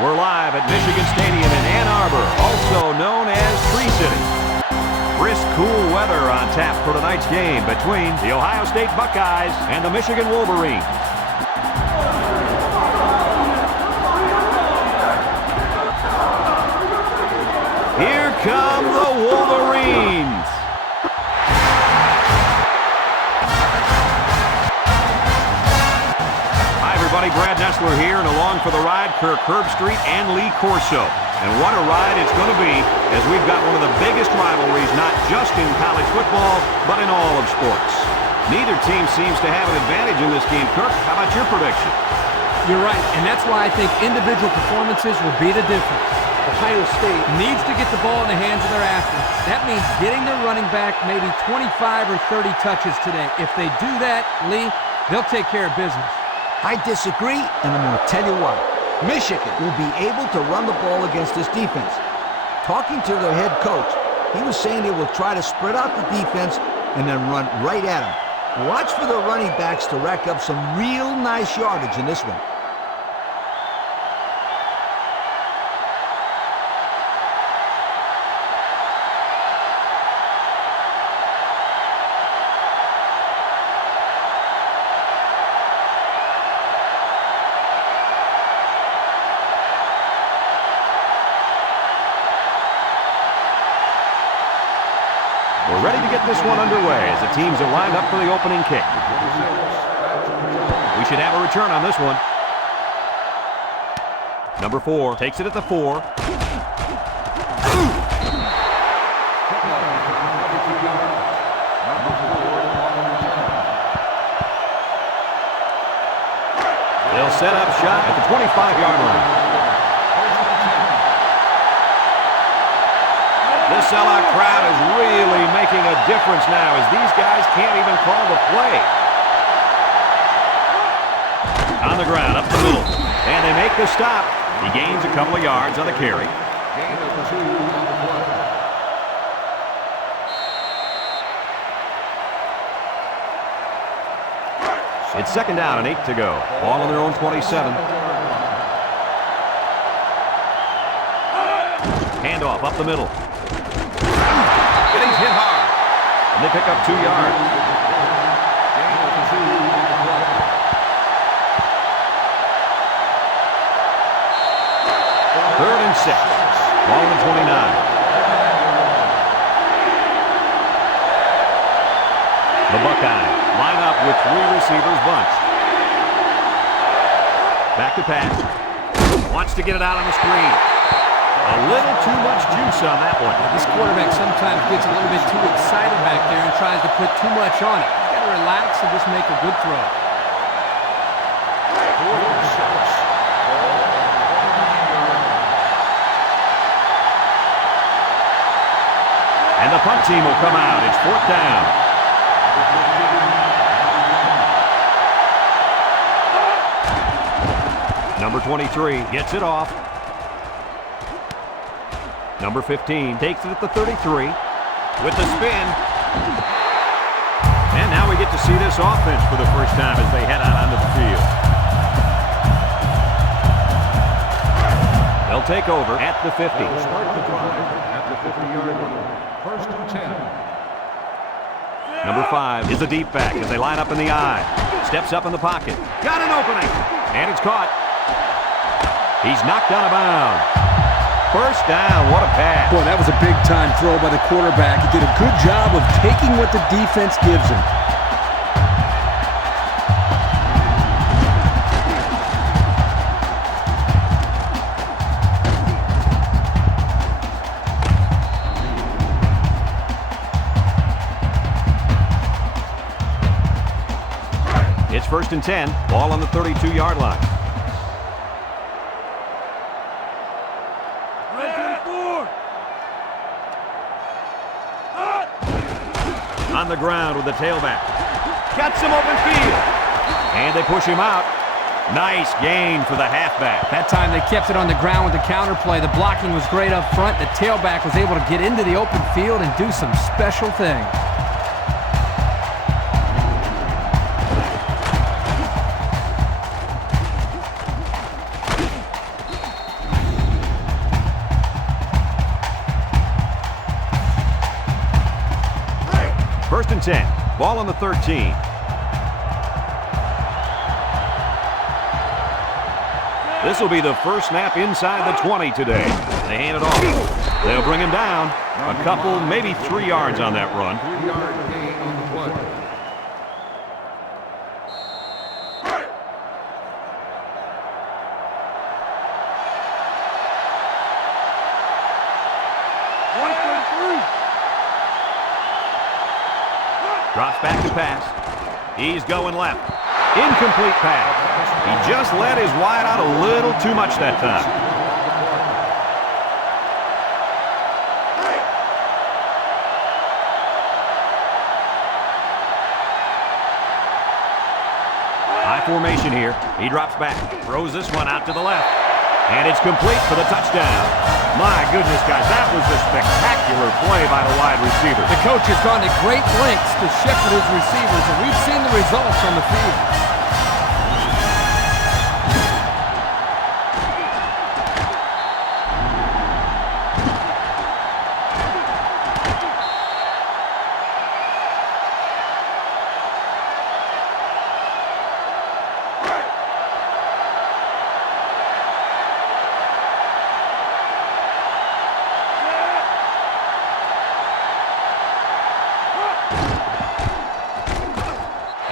We're live at Michigan Stadium in Ann Arbor, also known as Tree City. Brisk, cool weather on tap for tonight's game between the Ohio State Buckeyes and the Michigan Wolverines. Here come the Wolverines. Hi, everybody. Brad Nessler here, and along for the ride, Kirk Herbstreit and Lee Corso. And what a ride it's going to be, as we've got one of the biggest rivalries, not just in college football, but in all of sports. Neither team seems to have an advantage in this game. Kirk, how about your prediction? You're right, and that's why I think individual performances will be the difference. Ohio State needs to get the ball in the hands of their athletes. That means getting their running back maybe 25 or 30 touches today. If they do that, Lee, they'll take care of business. I disagree, and I'm going to tell you why. Michigan will be able to run the ball against this defense. Talking to their head coach, he was saying they will try to spread out the defense and then run right at them. Watch for the running backs to rack up some real nice yardage in this one. We're ready to get this one underway as the teams are lined up for the opening kick. We should have a return on this one. Number 4 takes it at the 4. They'll set up shop at the 25-yard line. This sellout crowd is really making a difference now, as these guys can't even call the play. On the ground, up the middle, and they make the stop. He gains a couple of yards on the carry. It's second down and 8 to go. Ball on their own 27. Handoff up the middle. Getting hit hard. And they pick up 2 yards. Third and 6. Ball on the 29. The Buckeyes line up with 3 receivers bunched. Back to pass. Wants to get it out on the screen. A little too much juice on that one. This quarterback sometimes gets a little bit too excited back there and tries to put too much on it. He's got to relax and just make a good throw. And the punt team will come out. It's 4th down. Number 23 gets it off. Number 15 takes it at the 33 with the spin. And now we get to see this offense for the first time as they head out onto the field. They'll take over at the 50. Start the drive at the 50-yard line. 1st and 10. Number 5 is a deep back as they line up in the I. Steps up in the pocket. Got an opening. And it's caught. He's knocked out of bounds. First down, what a pass. Boy, that was a big-time throw by the quarterback. He did a good job of taking what the defense gives him. It's 1st and 10, ball on the 32-yard line. On the ground with the tailback. Got some open field. And they push him out. Nice gain for the halfback. That time they kept it on the ground with the counter play. The blocking was great up front. The tailback was able to get into the open field and do some special things. First and 10. Ball on the 13. This will be the first snap inside the 20 today. They hand it off. They'll bring him down. A couple, maybe 3 yards on that run. 3-yard gain on the play. Drops back to pass. He's going left. Incomplete pass. He just let his wide out a little too much that time. High formation here. He drops back. Throws this one out to the left. And it's complete for the touchdown. My goodness, guys, that was a spectacular play by the wide receiver. The coach has gone to great lengths to shepherd his receivers, and we've seen the results on the field.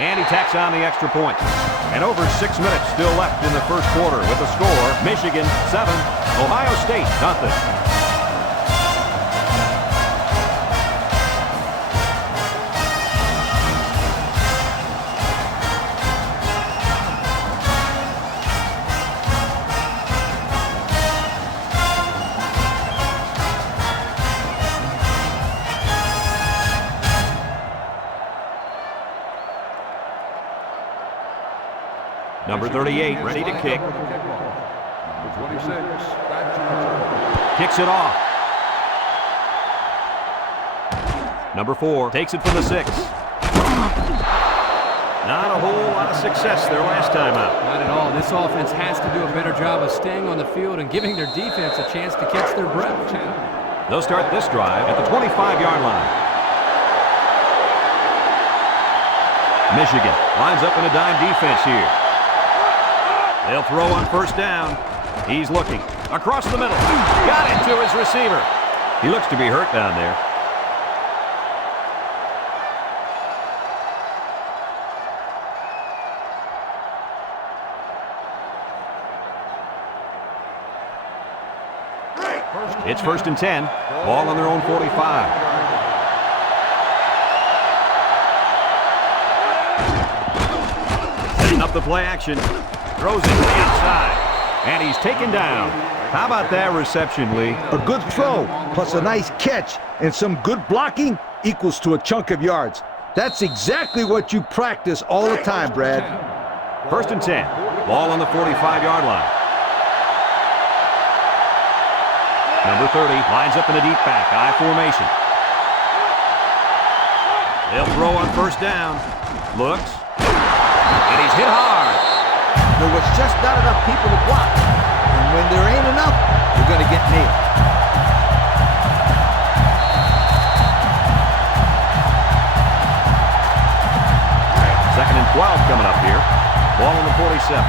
And he tacks on the extra point. And over 6 minutes still left in the first quarter with the score, Michigan 7, Ohio State nothing. Number 38, ready to kick. Number 26, back to return. Kicks it off. Number 4 takes it from the 6. Not a whole lot of success their last time out. Not at all. This offense has to do a better job of staying on the field and giving their defense a chance to catch their breath. They'll start this drive at the 25-yard line. Michigan lines up in a dime defense here. They'll throw on first down. He's looking. Across the middle. Got it to his receiver. He looks to be hurt down there. It's first and 10. Ball on their own 45. Setting up the play action. Throws it to the outside. And he's taken down. How about that reception, Lee? A good throw plus a nice catch and some good blocking equals to a chunk of yards. That's exactly what you practice all the time, Brad. First and 10. Ball on the 45-yard line. Number 30 lines up in a deep back, I formation. They'll throw on first down. Looks. And he's hit hard. There was just not enough people to block. And when there ain't enough, you're going to get nailed. Second and 12 coming up here. Ball on the 47.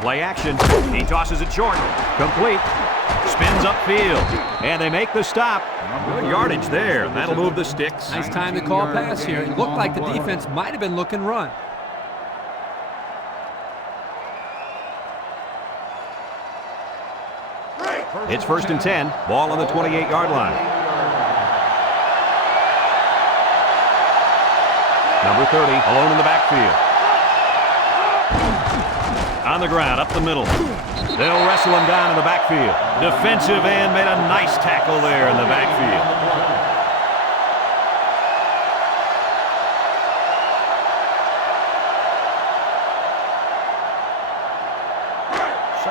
Play action. He tosses it short. Complete. Spins upfield. And they make the stop. Good yardage there. That'll move the sticks. Nice time to call pass here. It looked like the defense might have been looking run. It's first and 10. Ball on the 28-yard line. Number 30 alone in the backfield. On the ground, up the middle. They'll wrestle him down in the backfield. Defensive end made a nice tackle there in the backfield.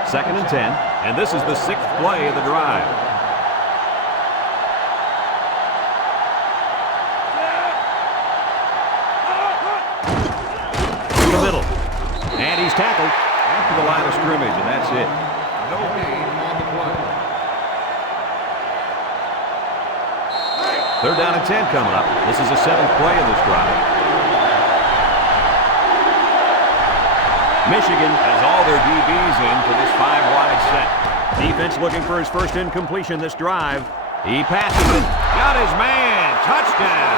Second and 10, and this is the 6th play of the drive. In the middle, and he's tackled after the line of scrimmage, and that's it. No gain on the play. Third down and 10 coming up. This is the 7th play of this drive. Michigan has all their DBs in for this 5-wide set. Defense looking for his first incompletion this drive. He passes it. Got his man. Touchdown.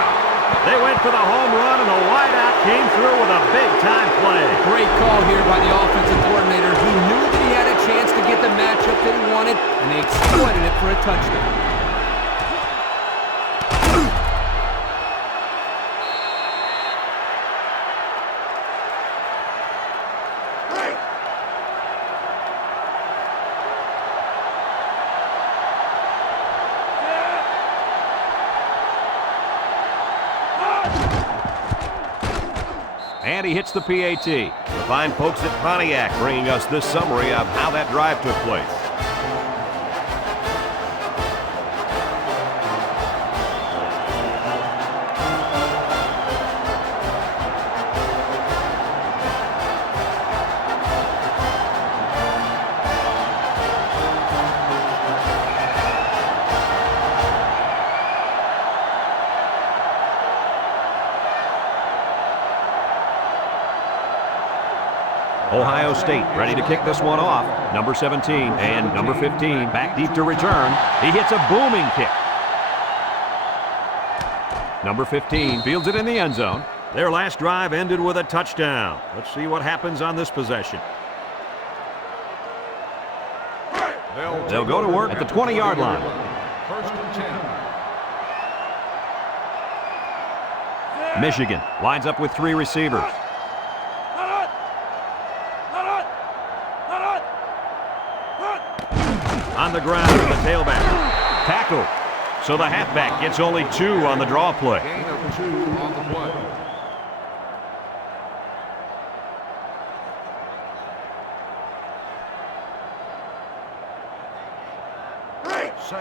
They went for the home run, and the wideout came through with a big-time play. Great call here by the offensive coordinator. He knew that he had a chance to get the matchup that he wanted, and they exploited it for a touchdown. And he hits the PAT. The fine folks at Pontiac bringing us this summary of how that drive took place. Ohio State ready to kick this one off. Number 17 and number 15 back deep to return. He hits a booming kick. Number 15 fields it in the end zone. Their last drive ended with a touchdown. Let's see what happens on this possession. They'll go to work at the 20-yard line. First and 10. Michigan lines up with 3 receivers. On the ground with the tailback. Tackle. So the halfback gets only 2 on the draw play. Gain of 2 on the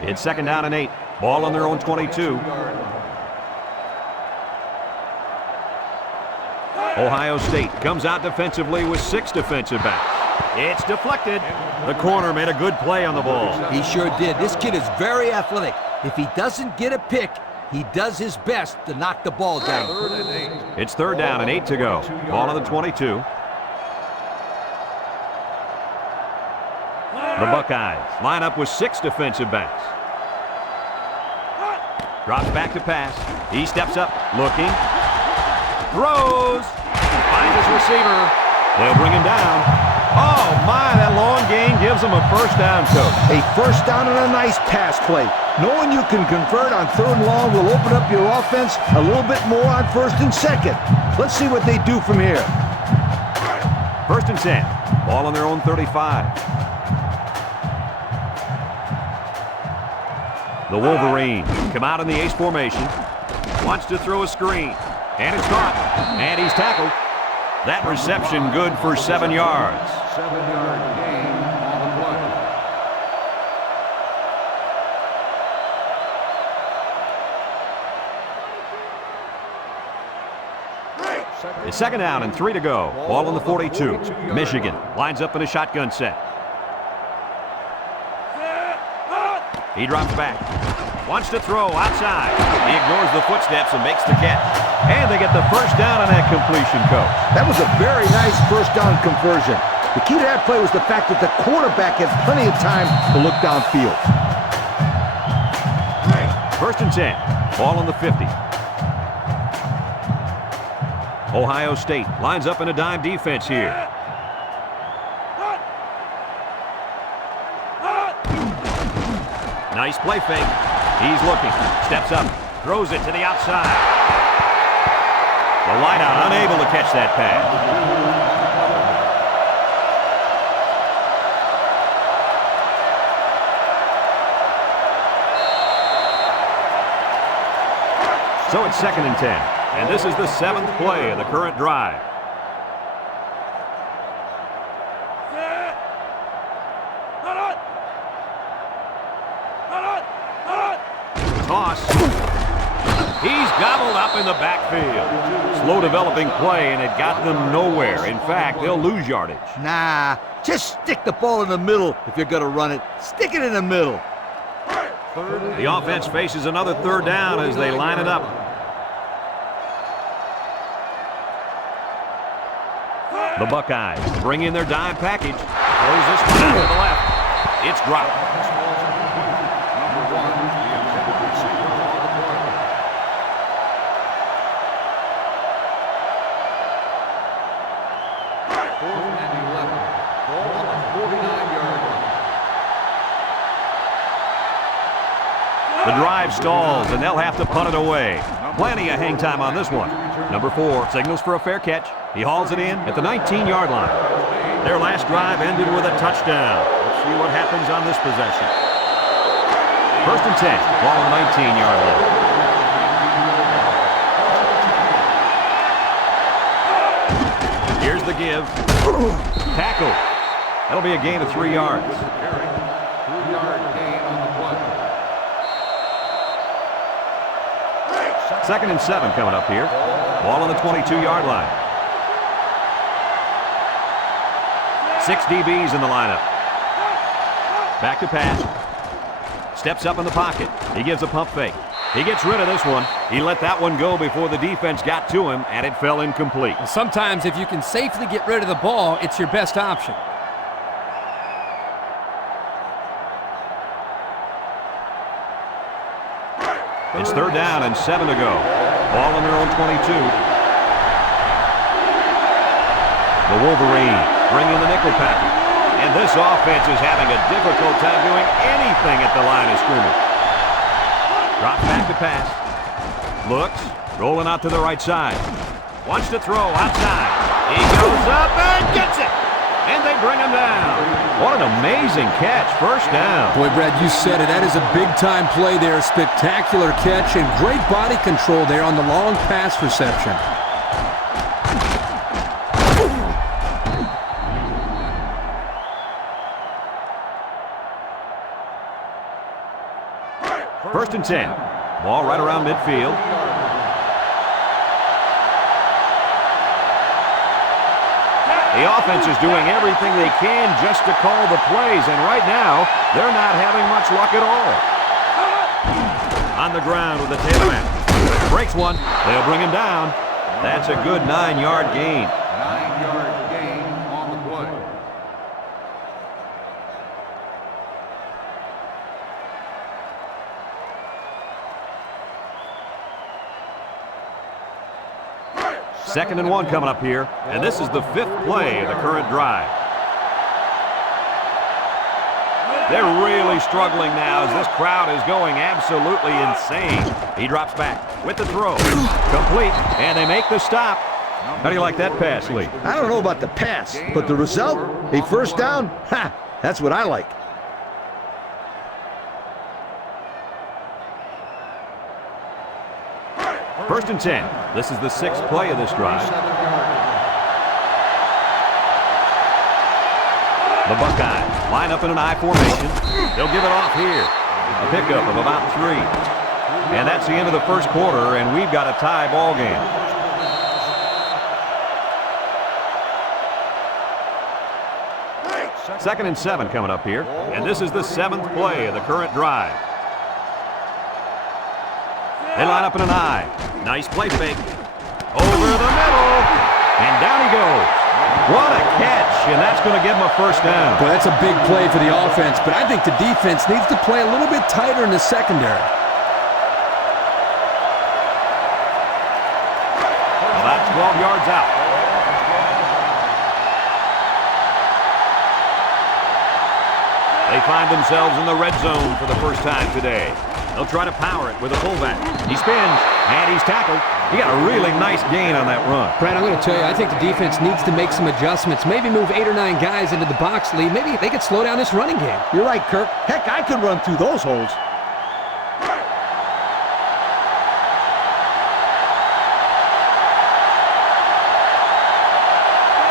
play. It's second down and 8. Ball on their own 22. Ohio State comes out defensively with 6 defensive backs. It's deflected. The corner made a good play on the ball. He sure did. This kid is very athletic. If he doesn't get a pick, he does his best to knock the ball down. Third and 8. It's third down and 8 to go. Ball on the 22. The Buckeyes line up with 6 defensive backs. Drops back to pass. He steps up, looking. Throws. Finds his receiver. They'll bring him down. Oh, my, that long gain gives him a first down, Coach. A first down and a nice pass play. Knowing you can convert on 3rd and long will open up your offense a little bit more on 1st and 2nd. Let's see what they do from here. First and 10. Ball on their own 35. The Wolverines come out in the ace formation. Wants to throw a screen. And it's caught. And he's tackled. That reception good for 7 yards. 7-yard gain on the play. It's second down and 3 to go. Ball on the 42. Michigan lines up in a shotgun set. He drops back. Wants to throw outside. He ignores the footsteps and makes the catch. And they get the first down on that completion, Coach. That was a very nice first down conversion. The key to that play was the fact that the quarterback had plenty of time to look downfield. First and 10. Ball on the 50. Ohio State lines up in a dime defense here. Nice play fake. He's looking. Steps up. Throws it to the outside. The wideout unable to catch that pass. So it's second and 10. And this is the 7th play of the current drive. Toss. He's gobbled up in the backfield. Slow developing play, and it got them nowhere. In fact, they'll lose yardage. Nah, just stick the ball in the middle if you're going to run it. Stick it in the middle. The offense faces another third down as they line it up. The Buckeyes bring in their dime package. Throws this one out to the left. It's dropped. The drive stalls, and they'll have to punt it away. Plenty of hang time on this one. Number 4 signals for a fair catch. He hauls it in at the 19-yard line. Their last drive ended with a touchdown. Let's see what happens on this possession. 1st and 10, ball on the 19-yard line. Here's the give. Tackle. That'll be a gain of 3 yards. 3-yard gain on the play. 2nd and 7 coming up here. Ball on the 22-yard line. 6 DBs in the lineup. Back to pass. Steps up in the pocket. He gives a pump fake. He gets rid of this one. He let that one go before the defense got to him, and it fell incomplete. Sometimes if you can safely get rid of the ball, it's your best option. It's 3rd down and 7 to go. Ball on their own 22. The Wolverines bring in the nickel package. And this offense is having a difficult time doing anything at the line of scrimmage. Drop back to pass. Looks. Rolling out to the right side. Wants to throw outside. He goes up and gets it. And they bring him down. What an amazing catch. 1st down. Boy, Brad, you said it. That is a big-time play there. Spectacular catch and great body control there on the long pass reception. First and 10. Ball right around midfield. The offense is doing everything they can just to call the plays, and right now, they're not having much luck at all. On the ground with the tailor man. Breaks one. They'll bring him down. That's a good 9-yard gain. 9-yard gain on the play. Second and 1 coming up here, and this is the 5th play of the current drive. They're really struggling now as this crowd is going absolutely insane. He drops back with the throw. Complete, and they make the stop. How do you like that pass, Lee? I don't know about the pass, but the result, a 1st down, that's what I like. First and 10. This is the 6th play of this drive. The Buckeyes line up in an I formation. They'll give it off here. A pickup of about 3. And that's the end of the 1st quarter, and we've got a tie ball game. Second and 7 coming up here, and this is the 7th play of the current drive. They line up in an I. Nice play fake. Over the middle. And down he goes. What a catch. And that's going to give him a 1st down. Well, that's a big play for the offense, but I think the defense needs to play a little bit tighter in the secondary. About 12 yards out. They find themselves in the red zone for the first time today. They'll try to power it with a fullback. He spins, and he's tackled. He got a really nice gain on that run. Brad, I'm going to tell you, I think the defense needs to make some adjustments. Maybe move 8 or 9 guys into the box lead. Maybe they could slow down this running game. You're right, Kirk. Heck, I could run through those holes.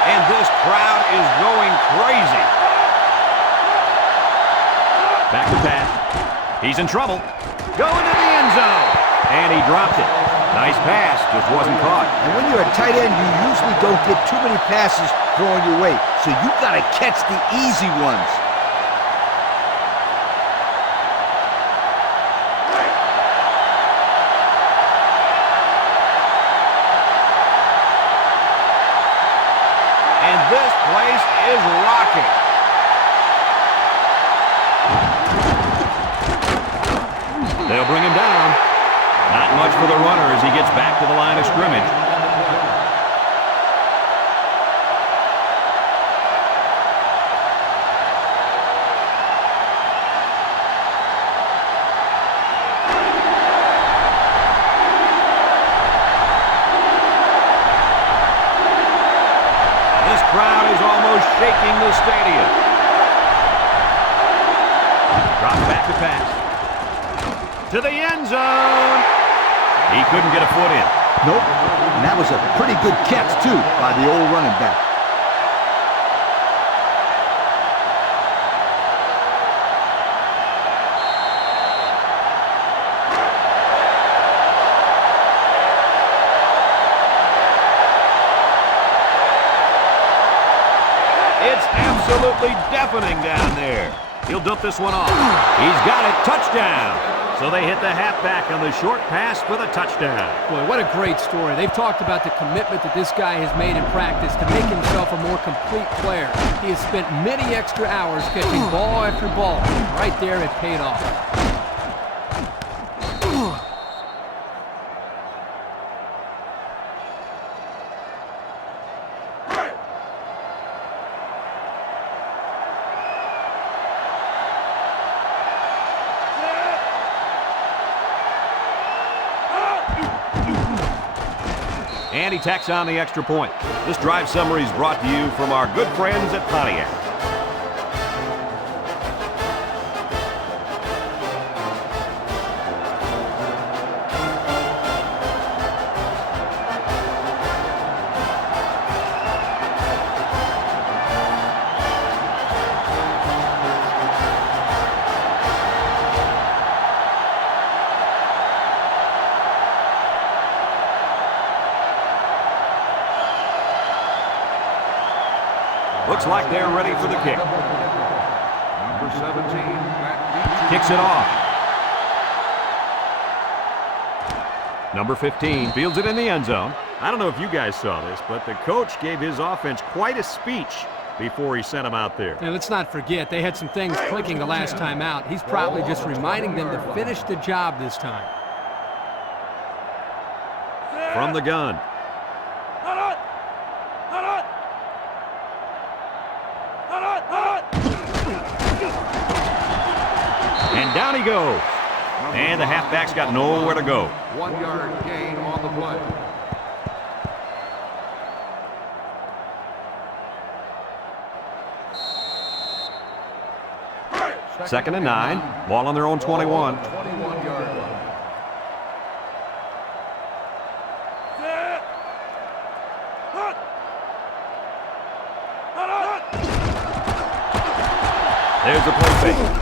And this crowd is going crazy. Back to pass. He's in trouble. Going to the end zone. And he dropped it. Nice pass, just wasn't caught. And when you're a tight end, you usually don't get too many passes thrown your way. So you got to catch the easy ones. place is rocking. They'll bring him down. Not much for the runner as he gets back to the line of scrimmage. This crowd is almost shaking the stadium. Drop back to pass. To the end zone. He couldn't get a foot in. Nope. And that was a pretty good catch, too, by the old running back. It's absolutely deafening down there. He'll dump this one off. He's got it. Touchdown. So they hit the halfback on the short pass for the touchdown. Boy, what a great story. They've talked about the commitment that this guy has made in practice to make himself a more complete player. He has spent many extra hours catching ball after ball. Right there, it paid off. And he tacks on the extra point. This drive summary is brought to you from our good friends at Pontiac. Looks like they're ready for the kick. Number 17. Kicks it off. Number 15 fields it in the end zone. I don't know if you guys saw this, but the coach gave his offense quite a speech before he sent them out there. And let's not forget, they had some things clicking the last time out. He's probably just reminding them to finish the job this time. From the gun. And down he goes. And the halfback's got nowhere to go. 1 yard gain on the play. Second and 9. Ball on their own 21. 21-yard line. There's a play fake.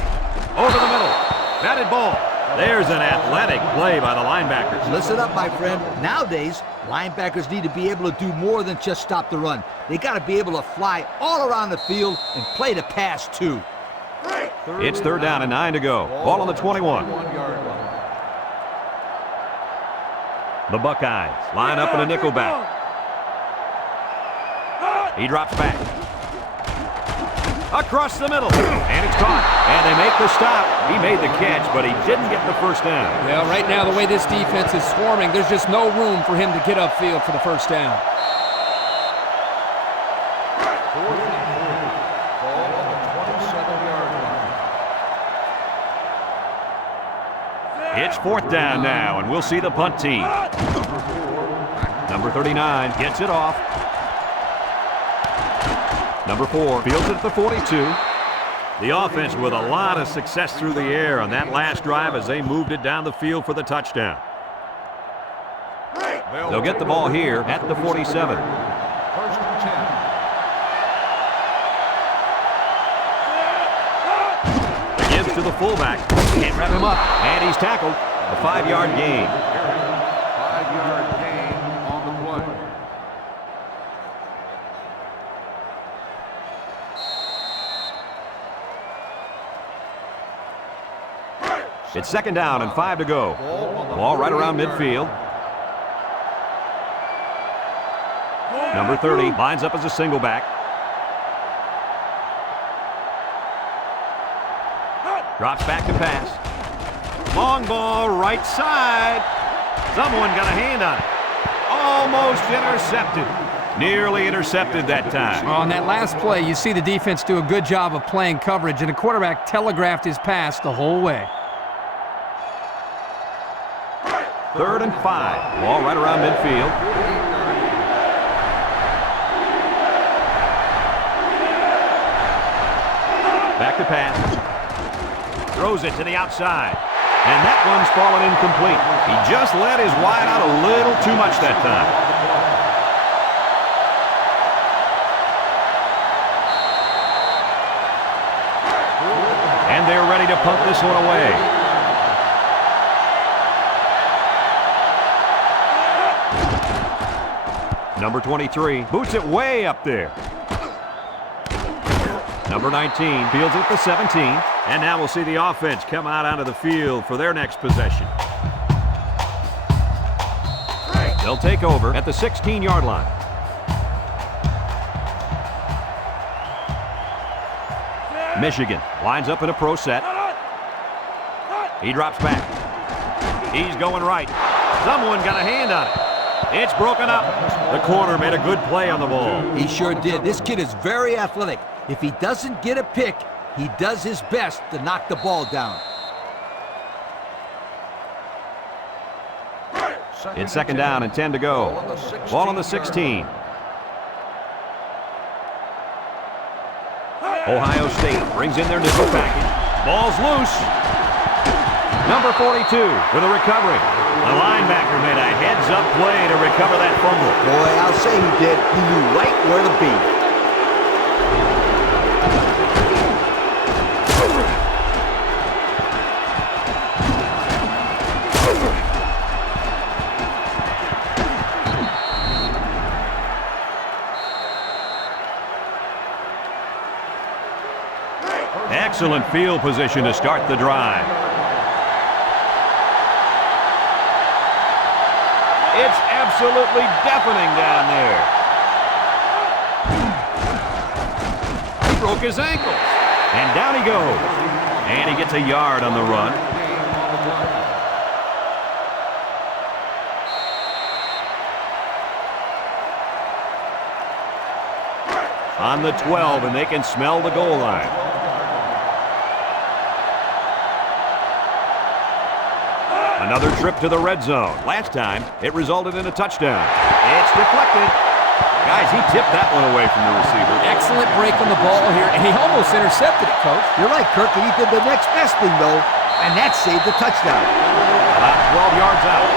Over the middle. Batted ball. There's an athletic play by the linebackers. Listen up, my friend. Nowadays, linebackers need to be able to do more than just stop the run. They got to be able to fly all around the field and play the pass, too. It's third down and 9 to go. Ball on the 21. 1-yard line. The Buckeyes line up in a nickel back. He drops back. Across the middle. And it's caught. And they make the stop. He made the catch, but he didn't get the first down. Well, right now, the way this defense is swarming, there's just no room for him to get upfield for the first down. It's fourth down now, and we'll see the punt team. Number 39 gets it off. Number 4 fields it at the 42. The offense with a lot of success through the air on that last drive as they moved it down the field for the touchdown. They'll get the ball here at the 47. First and 10. Gives to the fullback. Can't wrap him up. And he's tackled. A 5-yard gain. 5-yard gain on the play. It's second down and 5 to go. Ball right around midfield. Number 30 lines up as a single back. Drops back to pass. Long ball, right side. Someone got a hand on it. Almost intercepted. Nearly intercepted that time. On that last play, you see the defense do a good job of playing coverage, and the quarterback telegraphed his pass the whole way. 3rd and 5. Ball right around midfield. Back to pass. Throws it to the outside. And that one's fallen incomplete. He just let his wide out a little too much that time. And they're ready to punt this one away. Number 23 boots it way up there. Number 19 fields it at the 17. And now we'll see the offense come out onto the field for their next possession. They'll take over at the 16-yard line. Michigan lines up in a pro set. He drops back. He's going right. Someone got a hand on it. It's broken up. The corner made a good play on the ball. He sure did. This kid is very athletic. If he doesn't get a pick, he does his best to knock the ball down. It's 2nd down and 10 to go. Ball on the 16. Ohio State brings in their nickel package. Ball's loose. Number 42 with a recovery. The linebacker made a heads-up play to recover that fumble. Boy, I'll say he did. He knew right where to be. Excellent field position to start the drive. It's absolutely deafening down there. He broke his ankle. And down he goes. And he gets a yard on the run. On the 12, and they can smell the goal line. Another trip to the red zone. Last time, it resulted in a touchdown. It's deflected. Guys, he tipped that one away from the receiver. Excellent break on the ball here, and he almost intercepted it, Coach. You're right, Kirk, and he did the next best thing, though, and that saved the touchdown. About 12 yards out.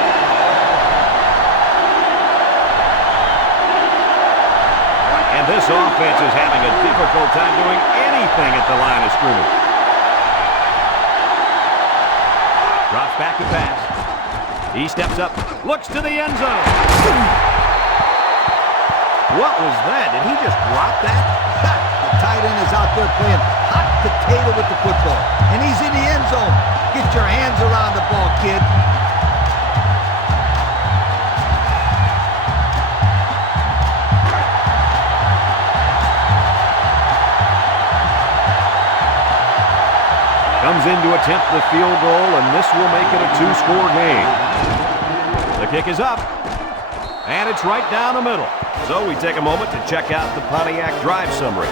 And this offense is having a difficult time doing anything at the line of scrimmage. Drops back to pass. He steps up, looks to the end zone. What was that? Did he just drop that? The tight end is out there playing hot potato with the football, and he's in the end zone. Get your hands around the ball, kid. Comes in to attempt the field goal, and this will make it a 2-score game. The kick is up, and it's right down the middle. So we take a moment to check out the Pontiac drive summary.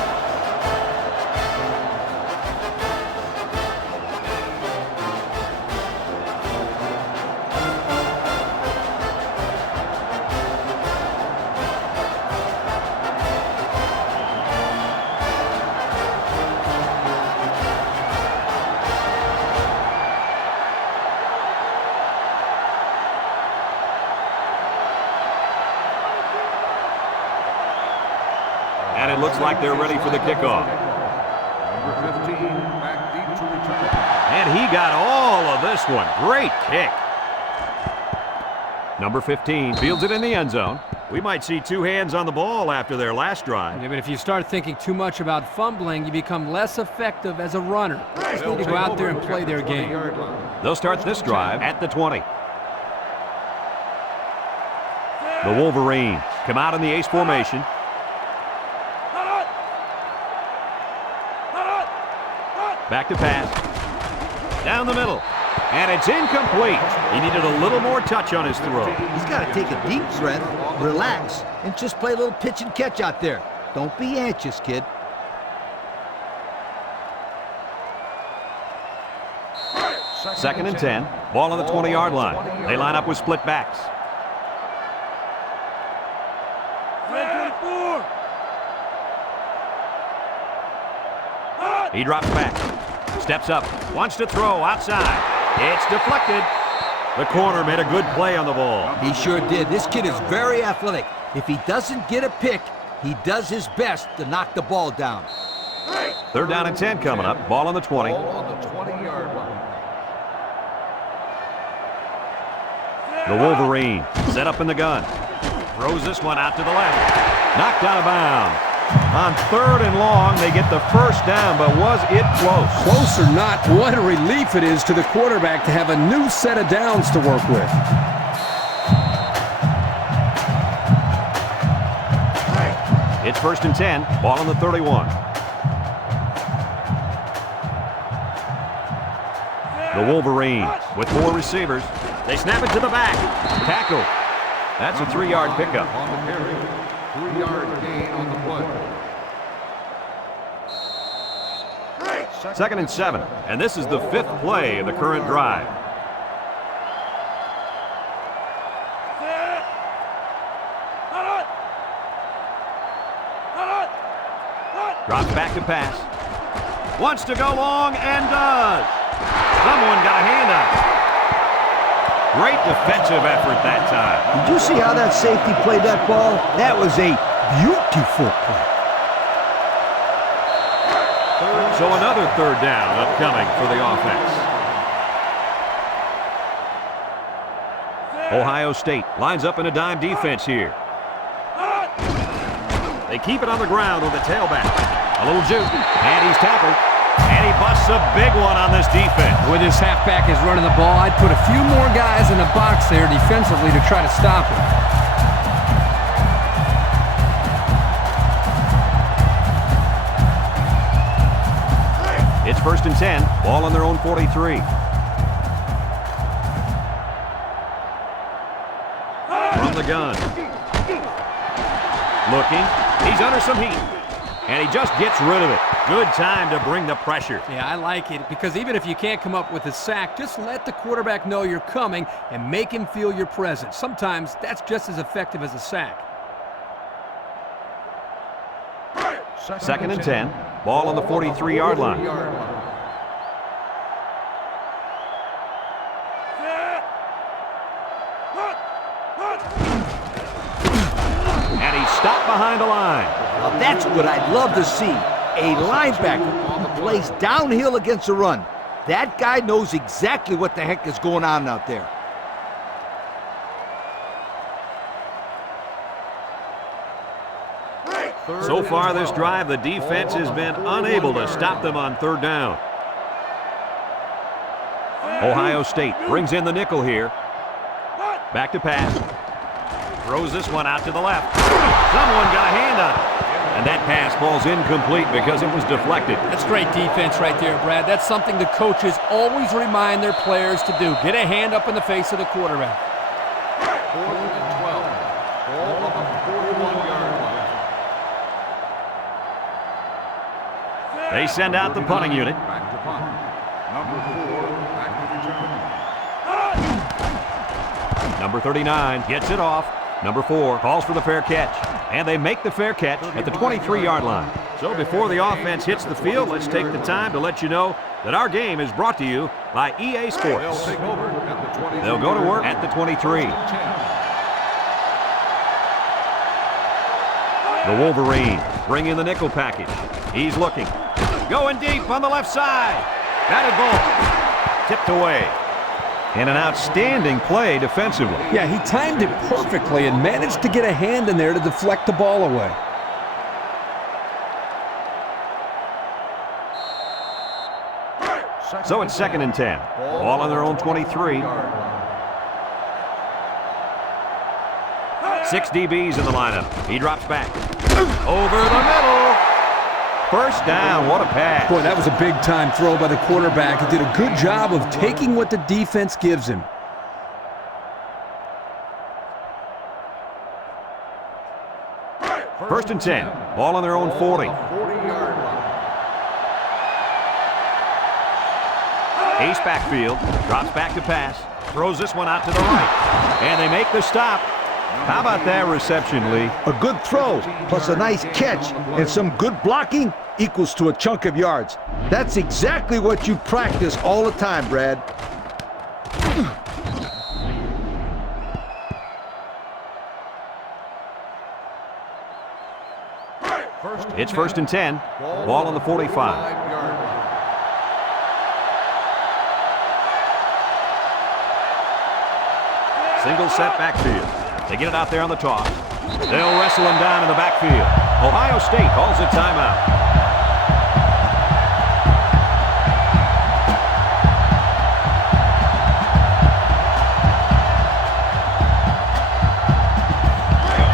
And it looks like they're ready for the kickoff. Number 15, back deep to return. And he got all of this one. Great kick. Number 15 fields it in the end zone. We might see 2 hands on the ball after their last drive. Yeah, but if you start thinking too much about fumbling, you become less effective as a runner. Just need to go out there and play their game. They'll start this drive at the 20. The Wolverines come out in the ace formation. Back to pass. Down the middle. And it's incomplete. He needed a little more touch on his throw. He's got to take a deep breath, relax, and just play a little pitch and catch out there. Don't be anxious, kid. Second and 10. Ball on the 20-yard line. They line up with split backs. He drops back. Steps up. Wants to throw outside. It's deflected. The corner made a good play on the ball. He sure did. This kid is very athletic. If he doesn't get a pick, he does his best to knock the ball down. Third down and 10 coming up. Ball on the 20. Ball on the 20-yard line. The Wolverine set up in the gun. Throws this one out to the left. Knocked out of bounds. On third and long, they get the first down, but was it close? Close or not, what a relief it is to the quarterback to have a new set of downs to work with. It's first and 10. Ball on the 31. The Wolverines with 4 receivers. They snap it to the back. Tackle. That's a 3-yard pickup. On the carry. 3-yard gain on the play. Second and 7. And this is the 5th play of the current drive. Drops back to pass. Wants to go long and does. Someone got a hand up. Great defensive effort that time. Did you see how that safety played that ball? That was a beautiful play. So another third down upcoming for the offense. Ohio State lines up in a dime defense here. They keep it on the ground with the tailback. A little juke, and he's tackled. And he busts a big one on this defense. With his halfback is running the ball, I'd put a few more guys in the box there defensively to try to stop him. It's first and 10. Ball on their own 43. From the gun. Looking. He's under some heat. And he just gets rid of it. Good time to bring the pressure. Yeah, I like it because even if you can't come up with a sack, just let the quarterback know you're coming and make him feel your presence. Sometimes that's just as effective as a sack. Second and 10. Ball on the 43-yard line. And he's stopped behind the line. Now that's what I'd love to see. A linebacker who plays downhill against the run. That guy knows exactly what the heck is going on out there. So far this drive, the defense has been unable to stop them on third down. Ohio State brings in the nickel here. Back to pass. Throws this one out to the left. Someone got a hand on it. And that pass ball's incomplete because it was deflected. That's great defense right there, Brad. That's something the coaches always remind their players to do. Get a hand up in the face of the quarterback. 4th and 12. Ball on the 41-yard line. They send out the punting unit. Back to punt. Number 4, back to return. Number 39 gets it off. Number 4 calls for the fair catch. And they make the fair catch at the 23-yard line. So before the offense hits the field, let's take the time to let you know that our game is brought to you by EA Sports. They'll go to work at the 23. The Wolverines bring in the nickel package. He's looking. Going deep on the left side. Batted ball. Tipped away. And an outstanding play defensively. Yeah, he timed it perfectly and managed to get a hand in there to deflect the ball away. So it's second and 10. Ball on their own 23. 6 DBs in the lineup. He drops back. Over the middle. First down. What a pass. Boy, that was a big-time throw by the quarterback. He did a good job of taking what the defense gives him. First and 10. Ball on their own 40. 40-yard line. Ace backfield. Drops back to pass. Throws this one out to the right. And they make the stop. How about that reception, Lee? A good throw, plus a nice catch, and some good blocking equals to a chunk of yards. That's exactly what you practice all the time, Brad. It's first and 10. Ball on the 45. 45-yard line. Single set backfield. They get it out there on the toss. They'll wrestle him down in the backfield. Ohio State calls a timeout.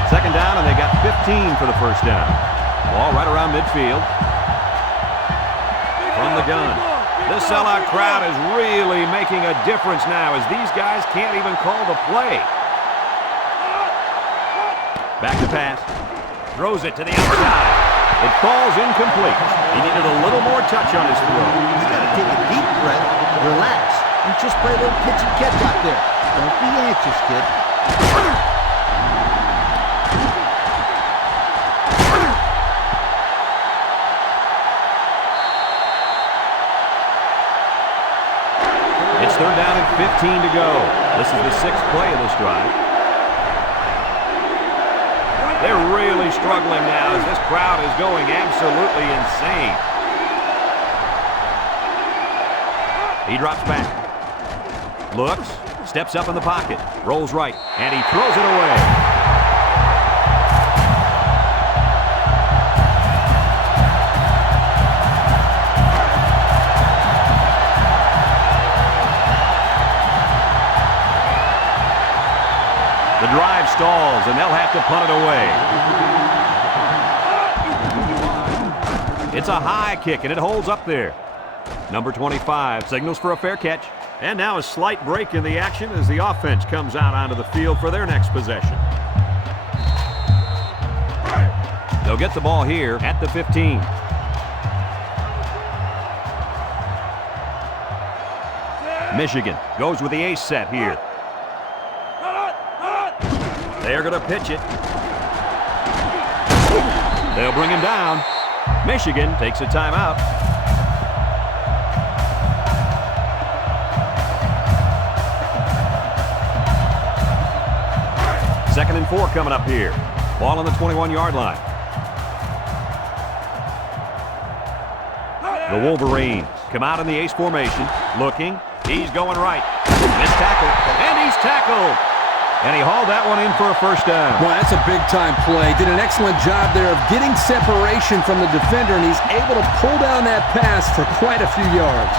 Second down, and they got 15 for the first down. Ball right around midfield. From the gun. This sellout crowd is really making a difference now as these guys can't even call the play. Back to pass. Throws it to the outside. It falls incomplete. He needed a little more touch on his throw. He's got to take a deep breath, relax, and just play a little pitch and catch out there. Don't be anxious, kid. It's third down and 15 to go. This is the sixth play of this drive. They're really struggling now as this crowd is going absolutely insane. He drops back. Looks, steps up in the pocket, rolls right, and he throws it away. The drive stalls, and they'll have to punt it away. It's a high kick, and it holds up there. Number 25 signals for a fair catch. And now a slight break in the action as the offense comes out onto the field for their next possession. They'll get the ball here at the 15. Michigan goes with the ace set here. They're going to pitch it. They'll bring him down. Michigan takes a timeout. Second and 4 coming up here. Ball on the 21-yard line. The Wolverines come out in the ace formation. Looking. He's going right. Missed tackle. And he's tackled. And he hauled that one in for a first down. Boy, that's a big-time play. Did an excellent job there of getting separation from the defender, and he's able to pull down that pass for quite a few yards.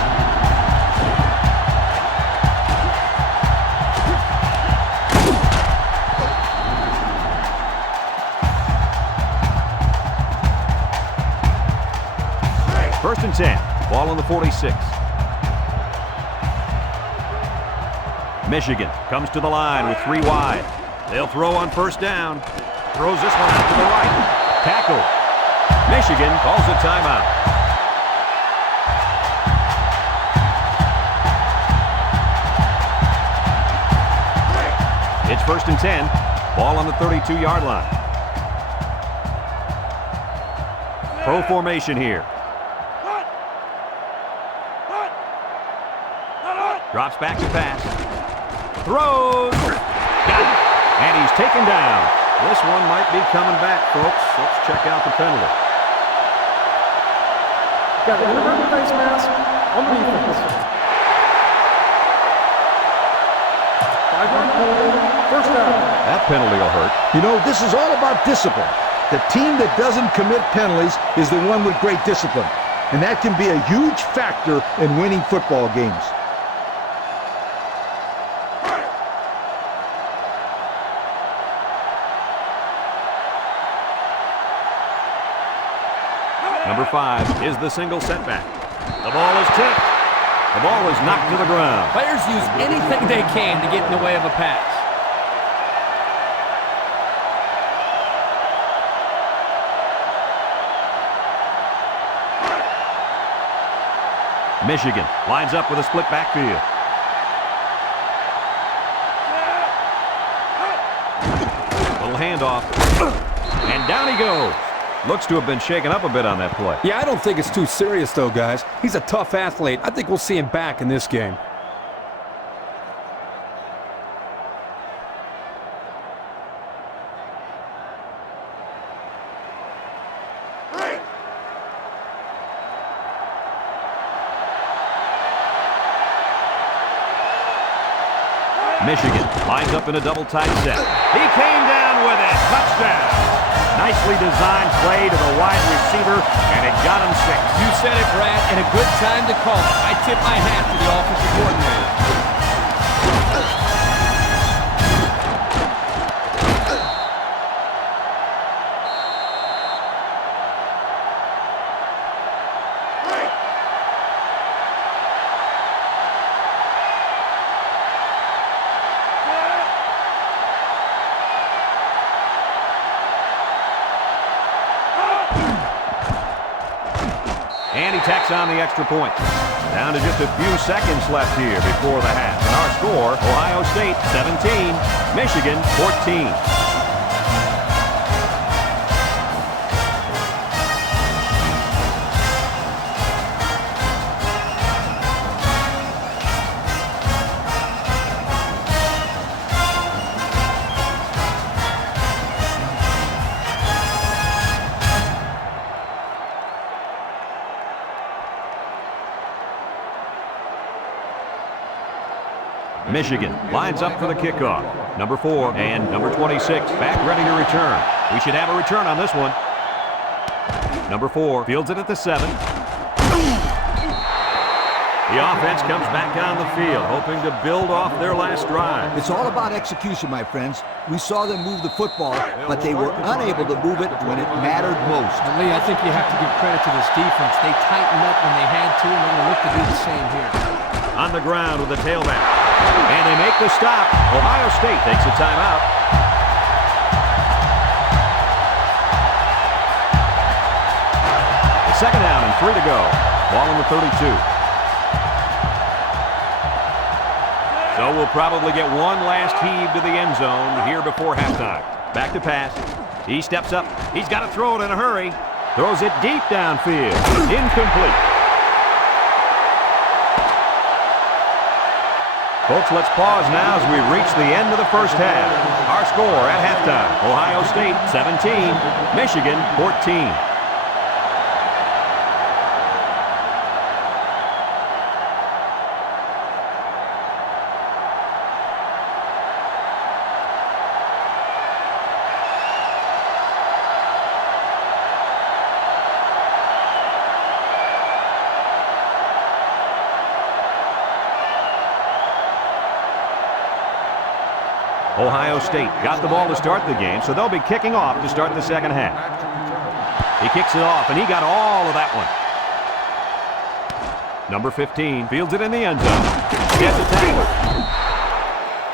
First and 10. Ball on the 46. Michigan comes to the line with 3 wide. They'll throw on first down. Throws this one out to the right. Tackle. Michigan calls a timeout. It's first and 10. Ball on the 32-yard line. Pro formation here. Drops back to pass. Throws. Got it. And he's taken down. This one might be coming back, folks. Let's check out the penalty. Got an inadvertent face mask on the defense. 5-yard penalty, first down. That penalty will hurt. You know, this is all about discipline. The team that doesn't commit penalties is the one with great discipline. And that can be a huge factor in winning football games. Number 5 is the single setback. The ball is tipped. The ball is knocked to the ground. Players use anything they can to get in the way of a pass. Michigan lines up with a split backfield. Little handoff. And down he goes. Looks to have been shaken up a bit on that play. Yeah, I don't think it's too serious, though, guys. He's a tough athlete. I think we'll see him back in this game. Michigan lines up in a double tight set. He came down with it. Touchdown. Nicely designed play to the wide receiver, and it got him 6. You said it, Brad, and a good time to call it. I tip my hat to the offensive coordinator. And he tacks on the extra point. Down to just a few seconds left here before the half. And our score, Ohio State 17, Michigan 14. Michigan lines up for the kickoff. Number 4 and number 26 back ready to return. We should have a return on this one. Number 4 fields it at the 7. The offense comes back on the field, hoping to build off their last drive. It's all about execution, my friends. We saw them move the football, but they were unable to move it when it mattered most. And Lee, I think you have to give credit to this defense. They tightened up when they had to, and they're going to look to do the same here. On the ground with the tailback. And they make the stop. Ohio State takes a timeout. The second down and 3 to go. Ball in the 32. So we'll probably get one last heave to the end zone here before halftime. Back to pass. He steps up. He's got to throw it in a hurry. Throws it deep downfield. Incomplete. Folks, let's pause now as we reach the end of the first half. Our score at halftime, Ohio State 17, Michigan 14. Ohio State got the ball to start the game, so they'll be kicking off to start the second half. He kicks it off, and he got all of that one. Number 15 fields it in the end zone. Gets a tackle.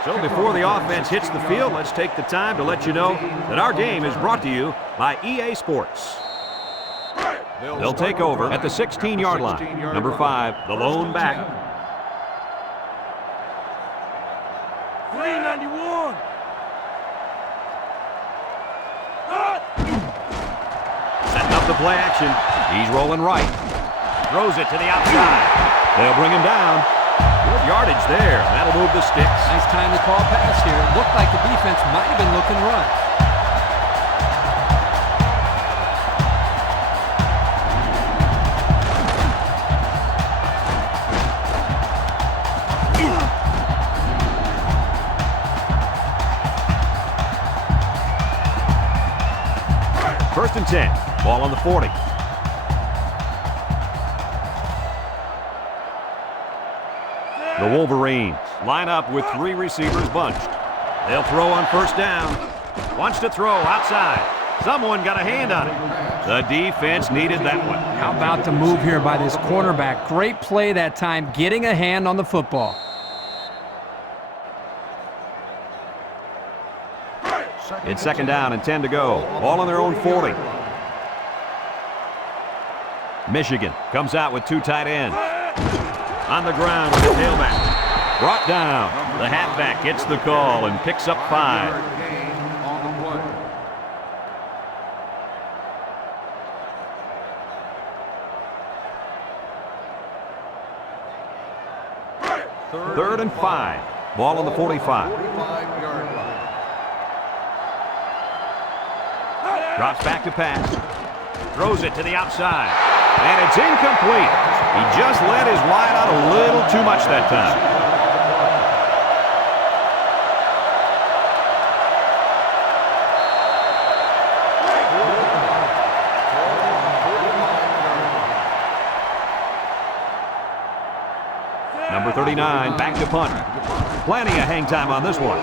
So before the offense hits the field, let's take the time to let you know that our game is brought to you by EA Sports. They'll take over at the 16-yard line. Number 5, the lone back. 391. Setting up the play action. He's rolling right. Throws it to the outside. They'll bring him down. Good yardage there. That'll move the sticks. Nice time to call a pass here. It looked like the defense might have been looking to run. First and 10. Ball on the 40. The Wolverines line up with 3 receivers bunched. They'll throw on first down. Wants to throw outside. Someone got a hand on it. The defense needed that one. How about the move here by this cornerback? Great play that time, getting a hand on the football. It's second down and 10 to go. Ball on their own 40. Michigan comes out with two tight ends. On the ground with the tailback. Brought down. The halfback gets the call and picks up 5. Third and 5. Ball on the 45. Drops back to pass. Throws it to the outside. And it's incomplete. He just let his wide out a little too much that time. Number 39, back to punt. Planning a hang time on this one.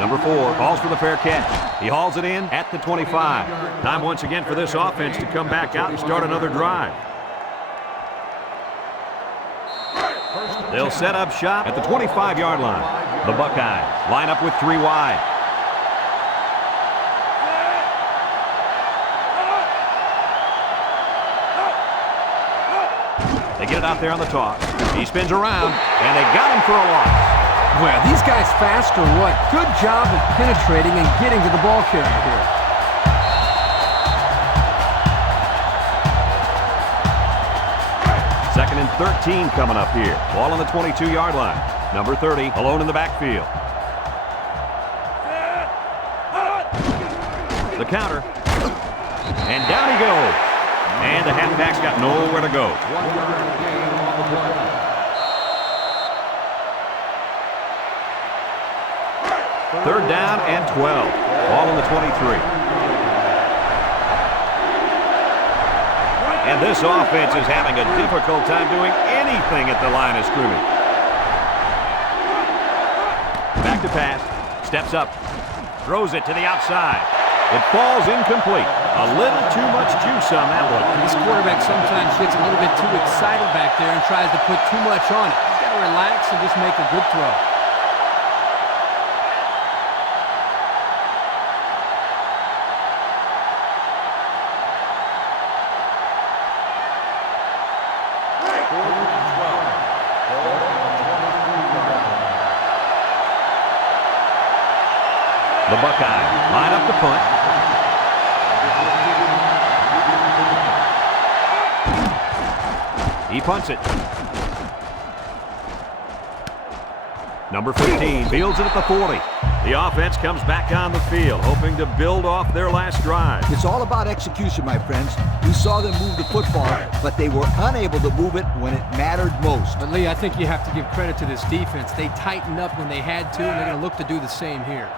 Number 4 calls for the fair catch. He hauls it in at the 25. Time once again for this offense to come back out and start another drive. They'll set up shop at the 25-yard line. The Buckeyes line up with 3 wide. They get it out there on the toss. He spins around, and they got him for a loss. Well, these guys fast or what? Good job of penetrating and getting to the ball carrier here. Second and 13 coming up here. Ball on the 22-yard line. Number 30 alone in the backfield. The counter. And down he goes. And the halfback's got nowhere to go. 1 yard gain on the play. Third down and 12. Ball on the 23. And this offense is having a difficult time doing anything at the line of scrimmage. Back to pass. Steps up. Throws it to the outside. It falls incomplete. A little too much juice on that one. This quarterback sometimes gets a little bit too excited back there and tries to put too much on it. He's got to relax and just make a good throw. The Buckeyes line up the punt. He punts it. Number 15 fields it at the 40. The offense comes back on the field, hoping to build off their last drive. It's all about execution, my friends. We saw them move the football, but they were unable to move it when it mattered most. But, Lee, I think you have to give credit to this defense. They tightened up when they had to, and they're going to look to do the same here.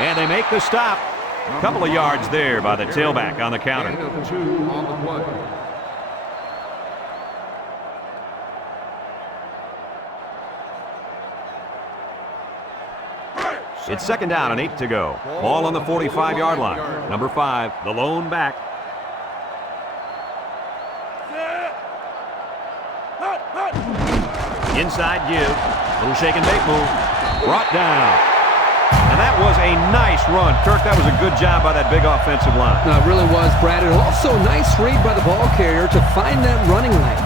And they make the stop. A couple of yards there by the tailback on the counter. Gain of 2 on the play. It's second down and 8 to go. Ball on the 45-yard line. Number 5, the lone back. Inside give. Little shake and bake move. Brought down. And that was a nice run. Kirk, that was a good job by that big offensive line. No, it really was, Brad. And also a nice read by the ball carrier to find that running lane.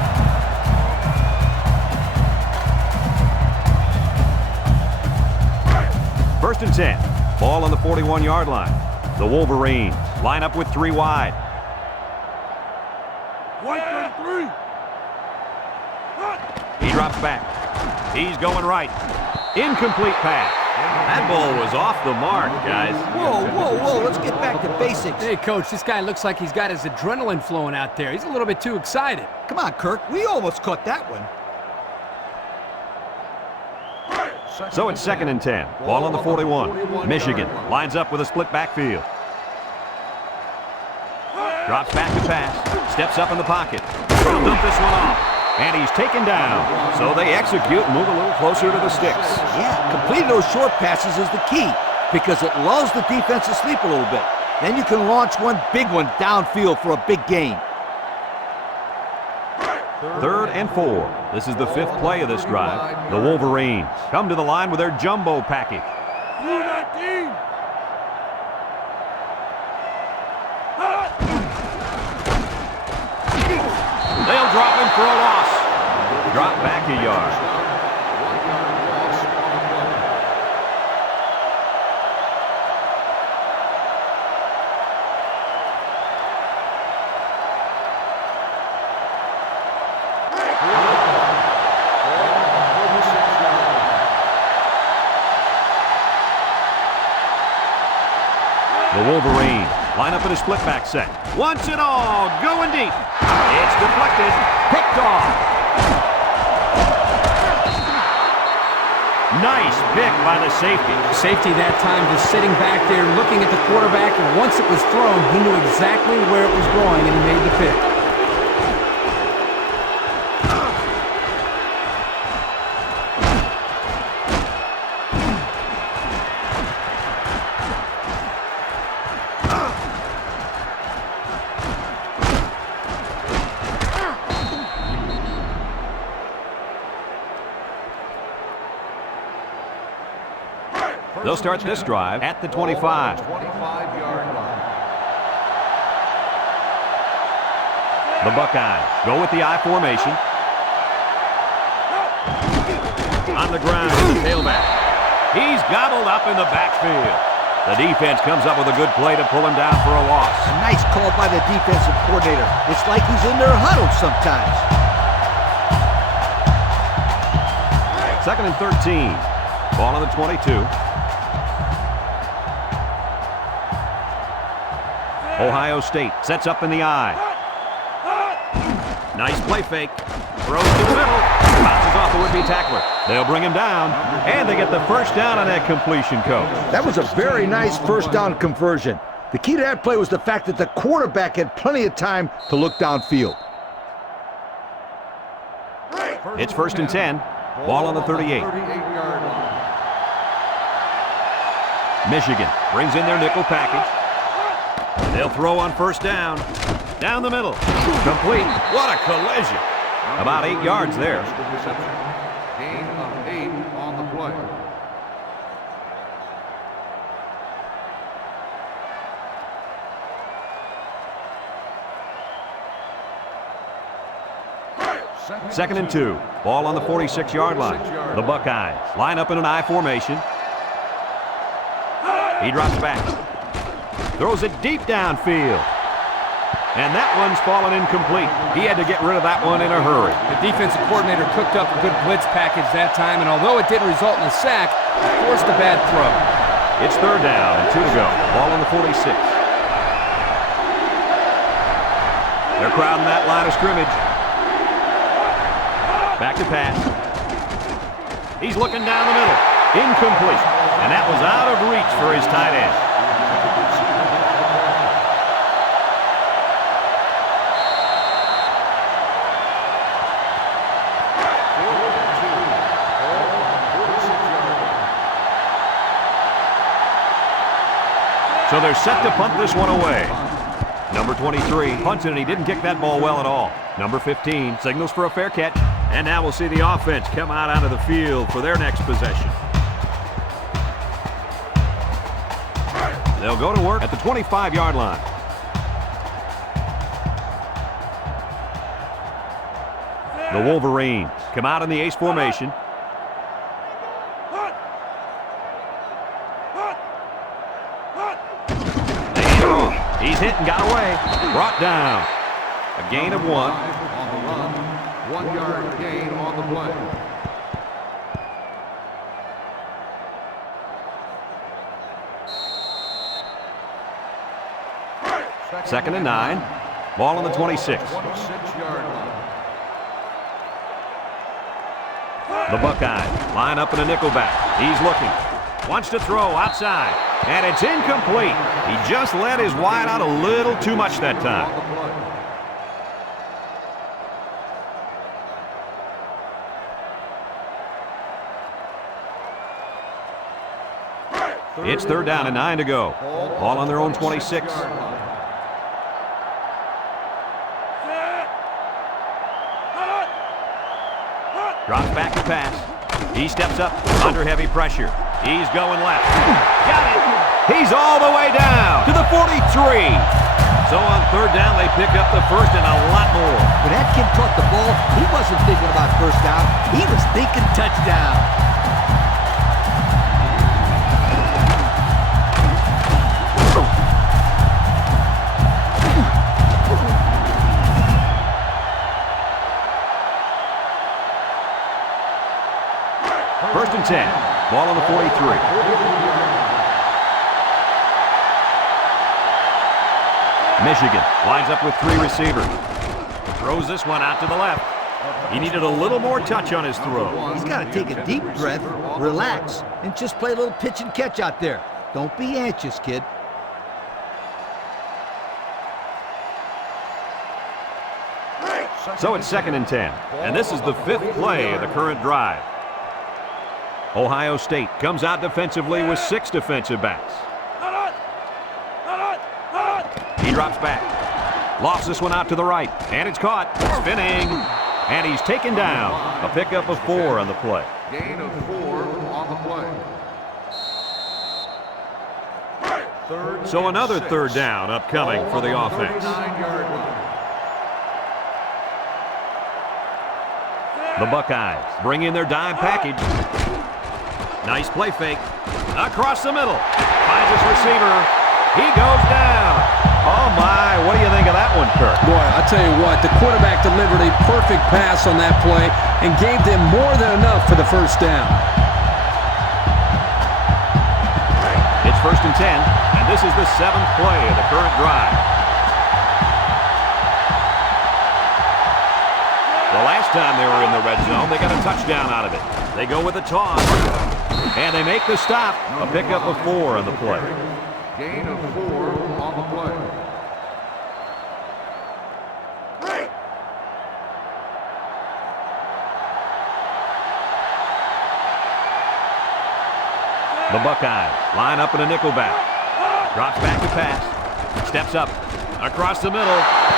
First and 10. Ball on the 41-yard line. The Wolverines line up with 3 wide. He drops back. He's going right. Incomplete pass. That ball was off the mark, guys. Whoa, whoa, whoa, let's get back to basics. Hey, Coach, this guy looks like he's got his adrenaline flowing out there. He's a little bit too excited. Come on, Kirk, we almost caught that one. So it's second and 10. Ball on the 41. Michigan lines up with a split backfield. Drops back to pass. Steps up in the pocket. He'll dump this one off. And he's taken down. So they execute and move a little closer to the sticks. Yeah, completing those short passes is the key. because it lulls the defense to sleep a little bit. Then you can launch one big one downfield for a big gain. 3rd and 4. This is the 5th play of this drive. The Wolverines come to the line with their jumbo package. They'll drop him for a loss. Drop back a yard. The Wolverines line up in a split back set. Wants it all, going deep. It's deflected, picked off. Nice pick by the safety. Safety that time just sitting back there looking at the quarterback, and once it was thrown, he knew exactly where it was going, and he made the pick. They'll start this drive at the 25. 25-yard line. The Buckeyes go with the I formation. On the ground, the tailback. He's gobbled up in the backfield. The defense comes up with a good play to pull him down for a loss. A nice call by the defensive coordinator. It's like he's in their huddle sometimes. 2nd and 13. Ball on the 22. Ohio State sets up in the I. Nice play fake. Throws to the middle. Bounces off the would-be tackler. They'll bring him down, and they get the first down on that completion, Coach. That was a very nice first down conversion. The key to that play was the fact that the quarterback had plenty of time to look downfield. It's 1st and 10. Ball on the 38. 38-yard line. Michigan brings in their nickel package. They'll throw on first down. Down the middle. Complete. What a collision. About 8 yards there. Gain of 8 on the play. Second and 2. Ball on the 46-yard line. The Buckeyes line up in an I formation. He drops back. Throws it deep downfield. And that one's fallen incomplete. He had to get rid of that one in a hurry. The defensive coordinator cooked up a good blitz package that time, and although it did result in a sack, it forced a bad throw. It's 3rd down and 2 to go. Ball on the 46. They're crowding that line of scrimmage. Back to pass. He's looking down the middle. Incomplete. And that was out of reach for his tight end. So they're set to punt this one away. Number 23 punts it, and he didn't kick that ball well at all. Number 15 signals for a fair catch. And now we'll see the offense come out onto the field for their next possession. They'll go to work at the 25-yard line. The Wolverines come out in the ace formation. He's hit and got away. Brought down. A gain of 1. On the run, 1-yard gain on the play. Second and 9. Ball on the 26. 26-yard line. The Buckeyes line up in a nickelback. He's looking. Wants to throw outside. And it's incomplete. He just let his wide out a little too much that time. It's 3rd down and 9 to go. Ball on their own 26. Drops back to pass. He steps up under heavy pressure. He's going left. Got it. He's all the way down to the 43. So on 3rd down, they pick up the first and a lot more. When that kid caught the ball, he wasn't thinking about first down. He was thinking touchdown. First and 10. Ball on the 43. Michigan lines up with 3 receivers. Throws this one out to the left. He needed a little more touch on his throw. He's got to take a deep breath, relax, and just play a little pitch and catch out there. Don't be anxious, kid. So it's 2nd and 10. And this is the 5th play of the current drive. Ohio State comes out defensively with 6 defensive backs. He drops back. Lofts this one out to the right. And it's caught. Spinning. And he's taken down. A pickup of 4 on the play. Gain of 4 on the play. So another 3rd down upcoming for the offense. The Buckeyes bring in their dime package. Nice play fake. Across the middle. Finds his receiver. He goes down. Oh, my. What do you think of that one, Kirk? Boy, I'll tell you what. The quarterback delivered a perfect pass on that play and gave them more than enough for the first down. It's 1st and 10, and this is the 7th play of the current drive. The last time they were in the red zone, they got a touchdown out of it. They go with a toss, and they make the stop. A pickup of 4 on the play. Gain of 4 on the play. The Buckeyes line up in a nickel back. Drops back to pass. Steps up. Across the middle.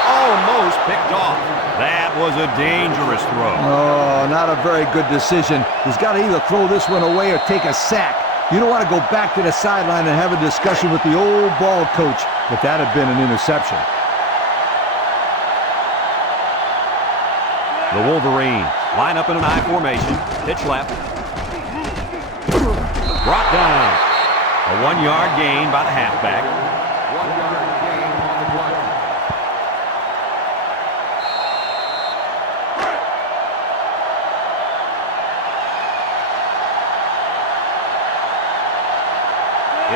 Almost picked off. That was a dangerous throw. Oh, not a very good decision. He's got to either throw this one away or take a sack. You don't want to go back to the sideline and have a discussion with the old ball coach, but that had been an interception. The Wolverines line up in an I formation. Pitch left. Brought down. A 1-yard gain by the halfback. 1-yard gain on the play.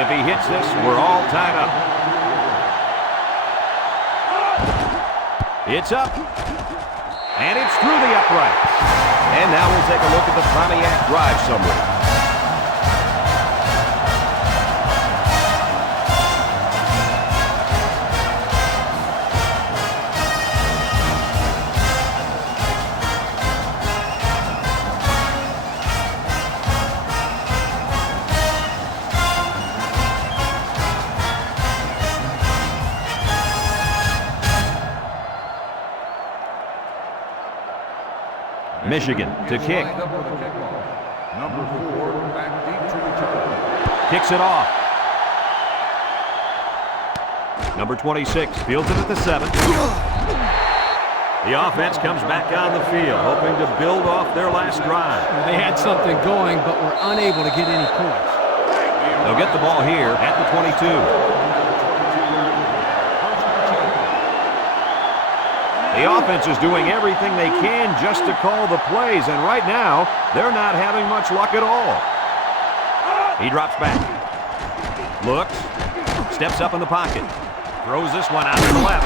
If he hits this, we're all tied up. It's up. And it's through the uprights. And now we'll take a look at the Pontiac drive summary. Michigan to kick. Number 4, back deep to return. Kicks it off. Number 26 fields it at the 7. The offense comes back on the field, hoping to build off their last drive. They had something going, but were unable to get any points. They'll get the ball here at the 22. The offense is doing everything they can just to call the plays, and right now, they're not having much luck at all. He drops back. Looks. Steps up in the pocket. Throws this one out to the left.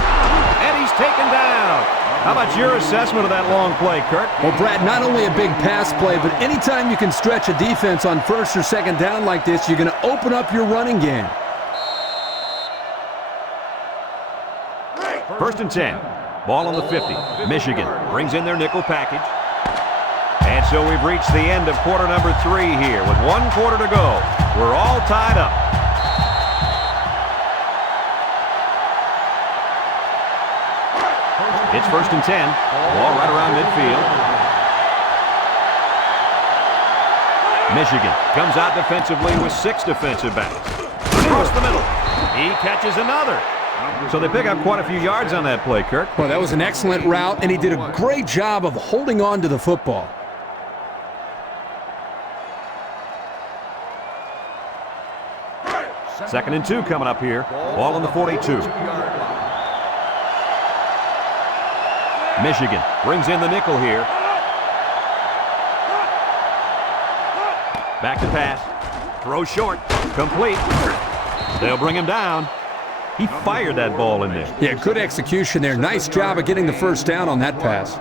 And he's taken down. How about your assessment of that long play, Kirk? Well, Brad, not only a big pass play, but anytime you can stretch a defense on 1st or 2nd down like this, you're going to open up your running game. 1st and 10. Ball on the 50. Michigan brings in their nickel package. And so we've reached the end of quarter number 3 here with 1 quarter to go. We're all tied up. It's 1st and 10. Ball right around midfield. Michigan comes out defensively with 6 defensive backs. Across the middle. He catches another. So they pick up quite a few yards on that play, Kirk. Well, that was an excellent route, and he did a great job of holding on to the football. Second and 2 coming up here. Ball on the 42. Michigan brings in the nickel here. Back to pass. Throw short. Complete. They'll bring him down. He fired that ball in there. Yeah, good execution there. Nice job of getting the first down on that pass.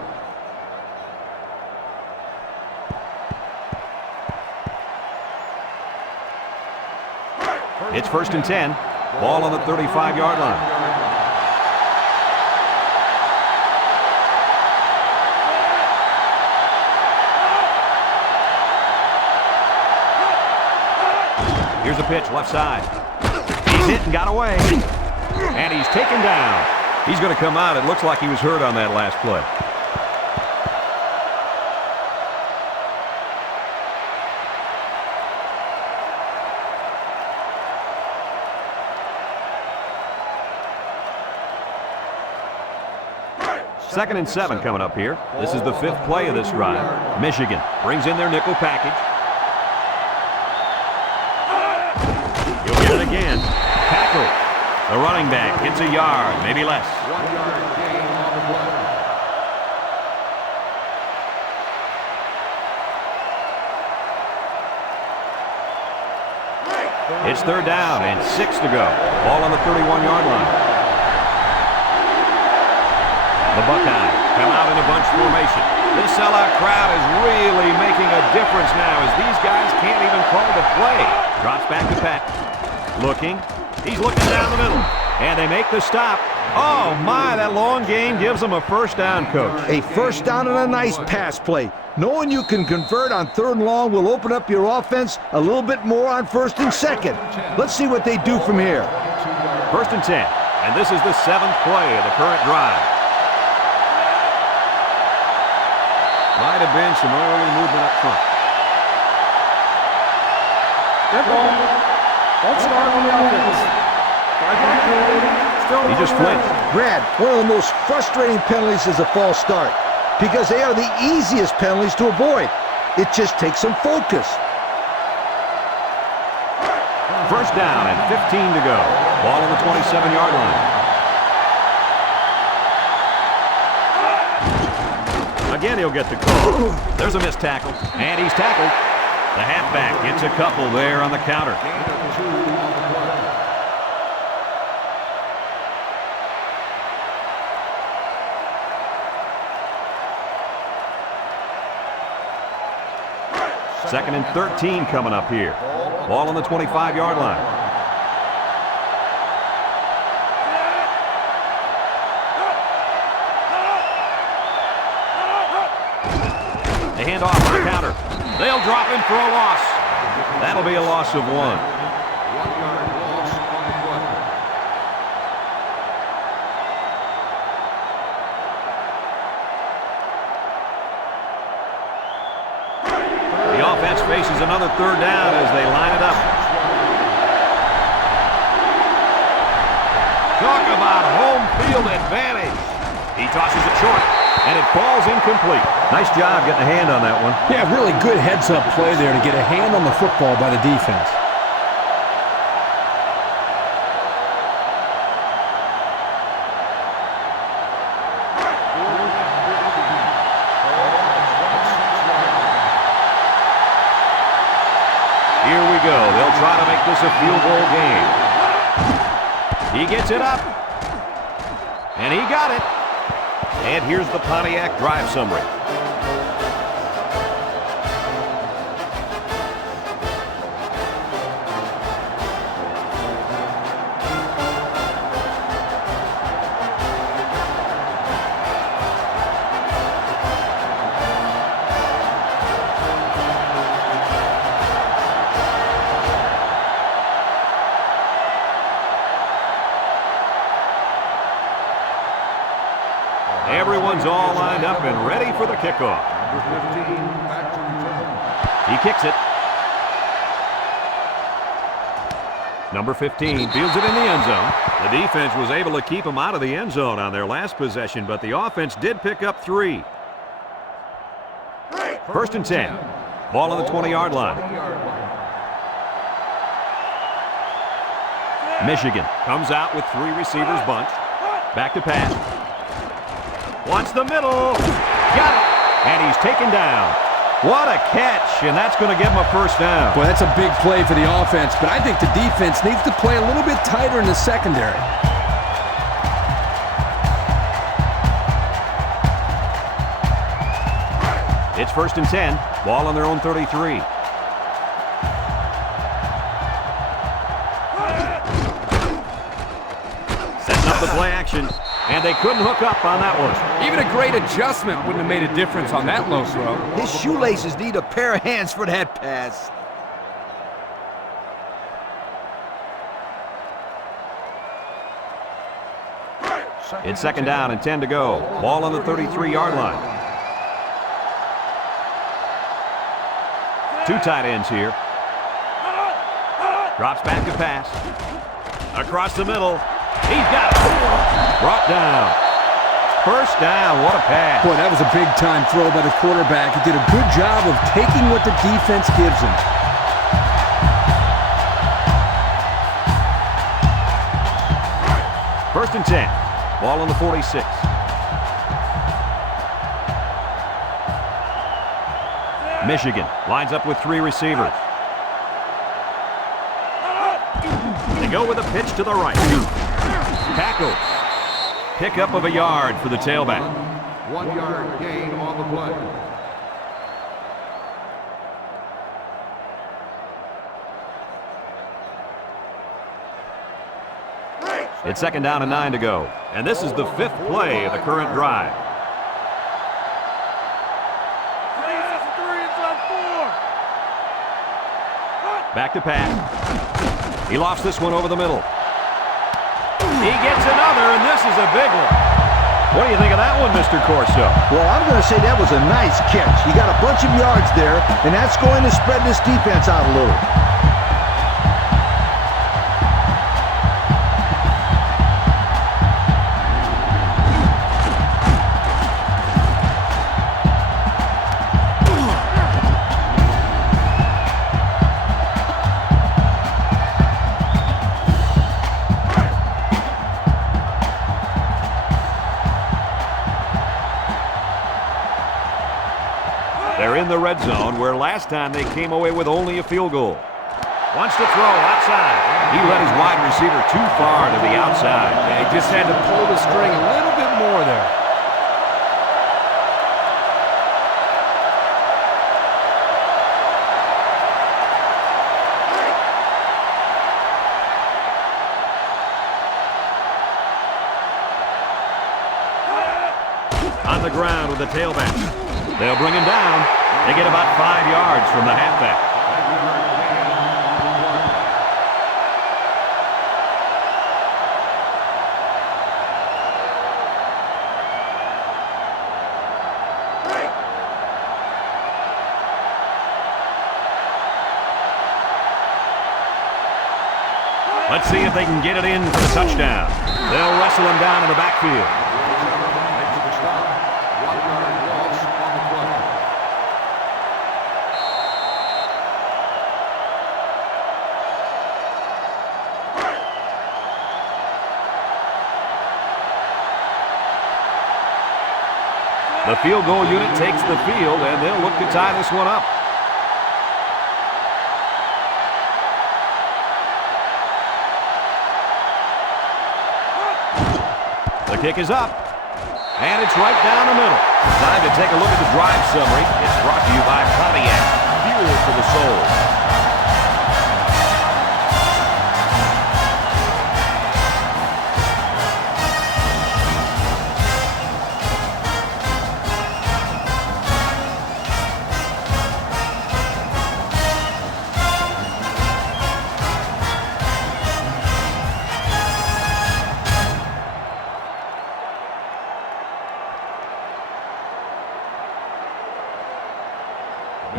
It's 1st and 10. Ball on the 35-yard line. Here's a pitch, left side. He's hit and got away. And he's taken down. He's going to come out. It looks like he was hurt on that last play. Second and 7 coming up here. This is the 5th play of this drive. Michigan brings in their nickel package. He'll get it again. Tackle. The running back gets a yard, maybe less. 1-yard gain on the play. It's 3rd down and 6 to go. Ball on the 31-yard line. The Buckeyes come out in a bunch formation. This sellout crowd is really making a difference now as these guys can't even call the play. Drops back to Pat. Looking. He's looking down the middle. And they make the stop. Oh, my, that long gain gives them a first down, Coach. A first down and a nice pass play. Knowing you can convert on 3rd and long will open up your offense a little bit more on 1st and 2nd. Let's see what they do from here. 1st and 10. And this is the 7th play of the current drive. Might have been some early movement up front. Good ball. Let's start on the offense. He just flinched. Brad, one of the most frustrating penalties is a false start because they are the easiest penalties to avoid. It just takes some focus. First down and 15 to go. Ball on the 27-yard line. Again, he'll get the call. There's a missed tackle, and he's tackled. The halfback gets a couple there on the counter. Second and 13 coming up here. Ball on the 25-yard line. They hand off on the counter. They'll drop him for a loss. That'll be a loss of 1. 1-yard loss on the play. The offense faces another 3rd down as they line it up. Talk about home field advantage. He tosses it short, and it falls incomplete. Nice job getting a hand on that one. Yeah, really good heads-up play there to get a hand on the football by the defense. Here we go. They'll try to make this a field goal game. He gets it up. And he got it. And here's the Pontiac drive summary. Everyone's all lined up and ready for the kickoff. Number 15, back to return. He kicks it. Number 15 fields it in the end zone. The defense was able to keep him out of the end zone on their last possession, but the offense did pick up 3. First and 10. Ball on the 20-yard line. Michigan comes out with 3 receivers bunched. Back to pass. Wants the middle. Got it. And he's taken down. What a catch, and that's going to give him a first down. Boy, that's a big play for the offense, but I think the defense needs to play a little bit tighter in the secondary. It's first and 10. Ball on their own 33. Setting up the play action, and they couldn't hook up on that one. Even a great adjustment wouldn't have made a difference on that low throw. His shoelaces need a pair of hands for that pass. It's second down and 10 to go. Ball on the 33-yard line. 2 tight ends here. Drops back to pass. Across the middle. He's got it. Brought down. First down. What a pass. Boy, that was a big-time throw by the quarterback. He did a good job of taking what the defense gives him. First and 10. Ball on the 46. Michigan lines up with 3 receivers. They go with a pitch to the right. Tackle. Pickup of a yard for the tailback. 1 yard gain on the play. It's second down and 9 to go. And this is the 5th play of the current drive. Back to pass. He lofts this one over the middle. He gets another, and this is a big one. What do you think of that one, Mr. Corso? Well, I'm going to say that was a nice catch. He got a bunch of yards there, and that's going to spread this defense out a little. They're in the red zone, where last time they came away with only a field goal. Wants to throw outside. He led his wide receiver too far to the outside. Yeah, he just had to pull the string a little bit more there. On the ground with the tailback. They'll bring him down. They get about 5 yards from the halfback. Let's see if they can get it in for the touchdown. They'll wrestle him down in the backfield. The field goal unit takes the field, and they'll look to tie this one up. The kick is up, and it's right down the middle. Time to take a look at the drive summary. It's brought to you by Pontiac, fuel for the soul.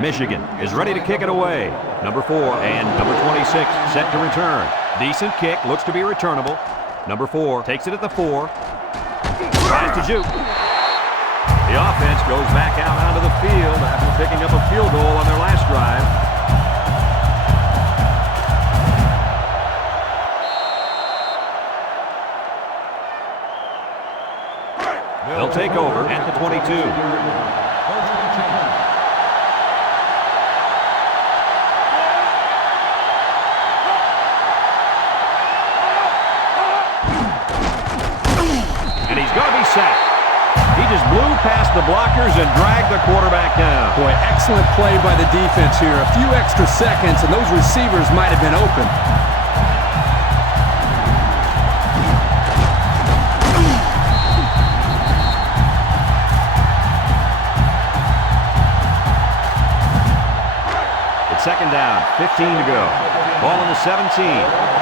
Michigan is ready to kick it away. Number 4 and number 26 set to return. Decent kick, looks to be returnable. Number 4 takes it at the 4. Tries to juke. The offense goes back out onto the field after picking up a field goal on their last drive. They'll take over at the 22. And he's going to be sacked. He just blew past the blockers and dragged the quarterback down. Boy, excellent play by the defense here. A few extra seconds, and those receivers might have been open. It's second down, 15 to go. Ball on the 17.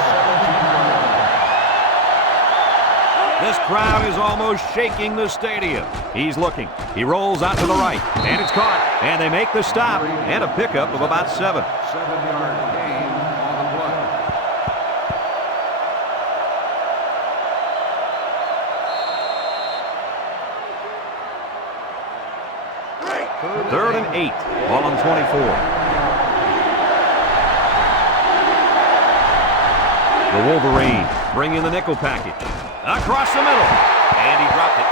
This crowd is almost shaking the stadium. He's looking. He rolls out to the right, and it's caught. And they make the stop, and a pickup of about 7. 7-yard gain on the play. 3rd and 8. Ball on 24. The Wolverines bring in the nickel package. Across the middle. And he dropped it.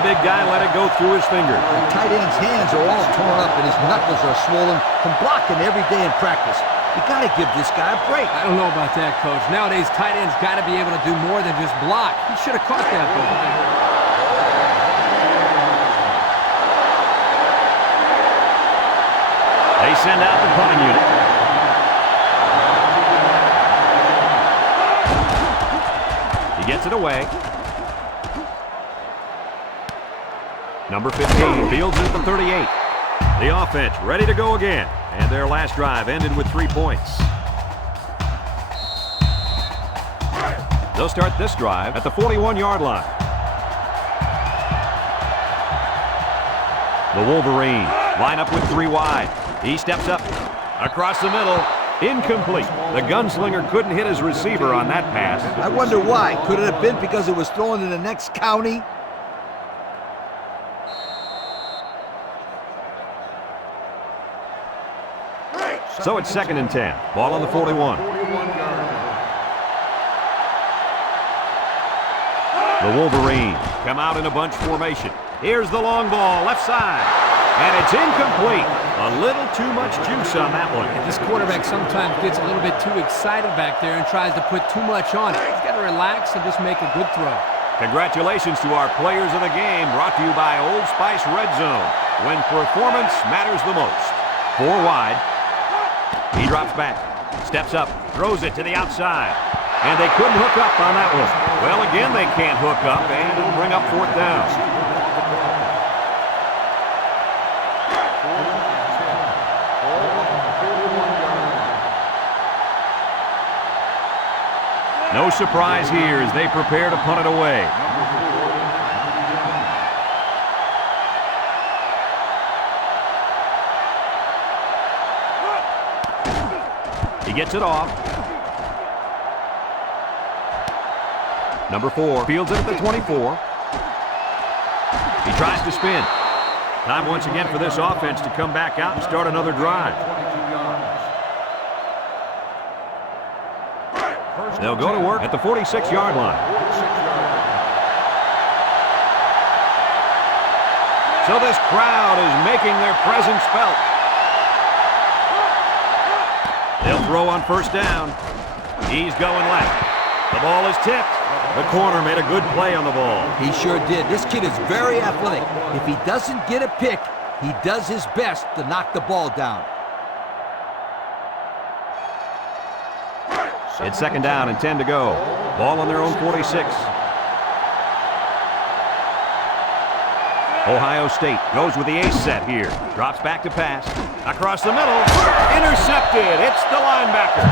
The big guy let it go through his fingers. The tight end's hands are all torn up and his knuckles are swollen from blocking every day in practice. You got to give this guy a break. I don't know about that, Coach. Nowadays, tight ends got to be able to do more than just block. He should have caught that ball. They send out the punting unit. Gets it away. Number 15 fields it at the 38. The offense ready to go again. And their last drive ended with 3 points. They'll start this drive at the 41-yard line. The Wolverines line up with 3 wide. He steps up across the middle. Incomplete. The gunslinger couldn't hit his receiver on that pass. I wonder why. Could it have been because it was thrown in the next county? So it's 2nd and 10. Ball on the 41. The Wolverines come out in a bunch formation. Here's the long ball, left side. And it's incomplete. A little too much juice on that one. And this quarterback sometimes gets a little bit too excited back there and tries to put too much on it. He's got to relax and just make a good throw. Congratulations to our players of the game, brought to you by Old Spice Red Zone, when performance matters the most. 4 wide. He drops back, steps up, throws it to the outside. And they couldn't hook up on that one. Well, again, they can't hook up, and it'll bring up 4th down. No surprise here as they prepare to punt it away. He gets it off. Number 4 fields it at the 24. He tries to spin. Time once again for this offense to come back out and start another drive. They'll go to work at the 46-yard line. So this crowd is making their presence felt. They'll throw on 1st down. He's going left. The ball is tipped. The corner made a good play on the ball. He sure did. This kid is very athletic. If he doesn't get a pick, he does his best to knock the ball down. It's 2nd down and 10 to go. Ball on their own 46. Ohio State goes with the ace set here. Drops back to pass. Across the middle. Intercepted. It's the linebacker.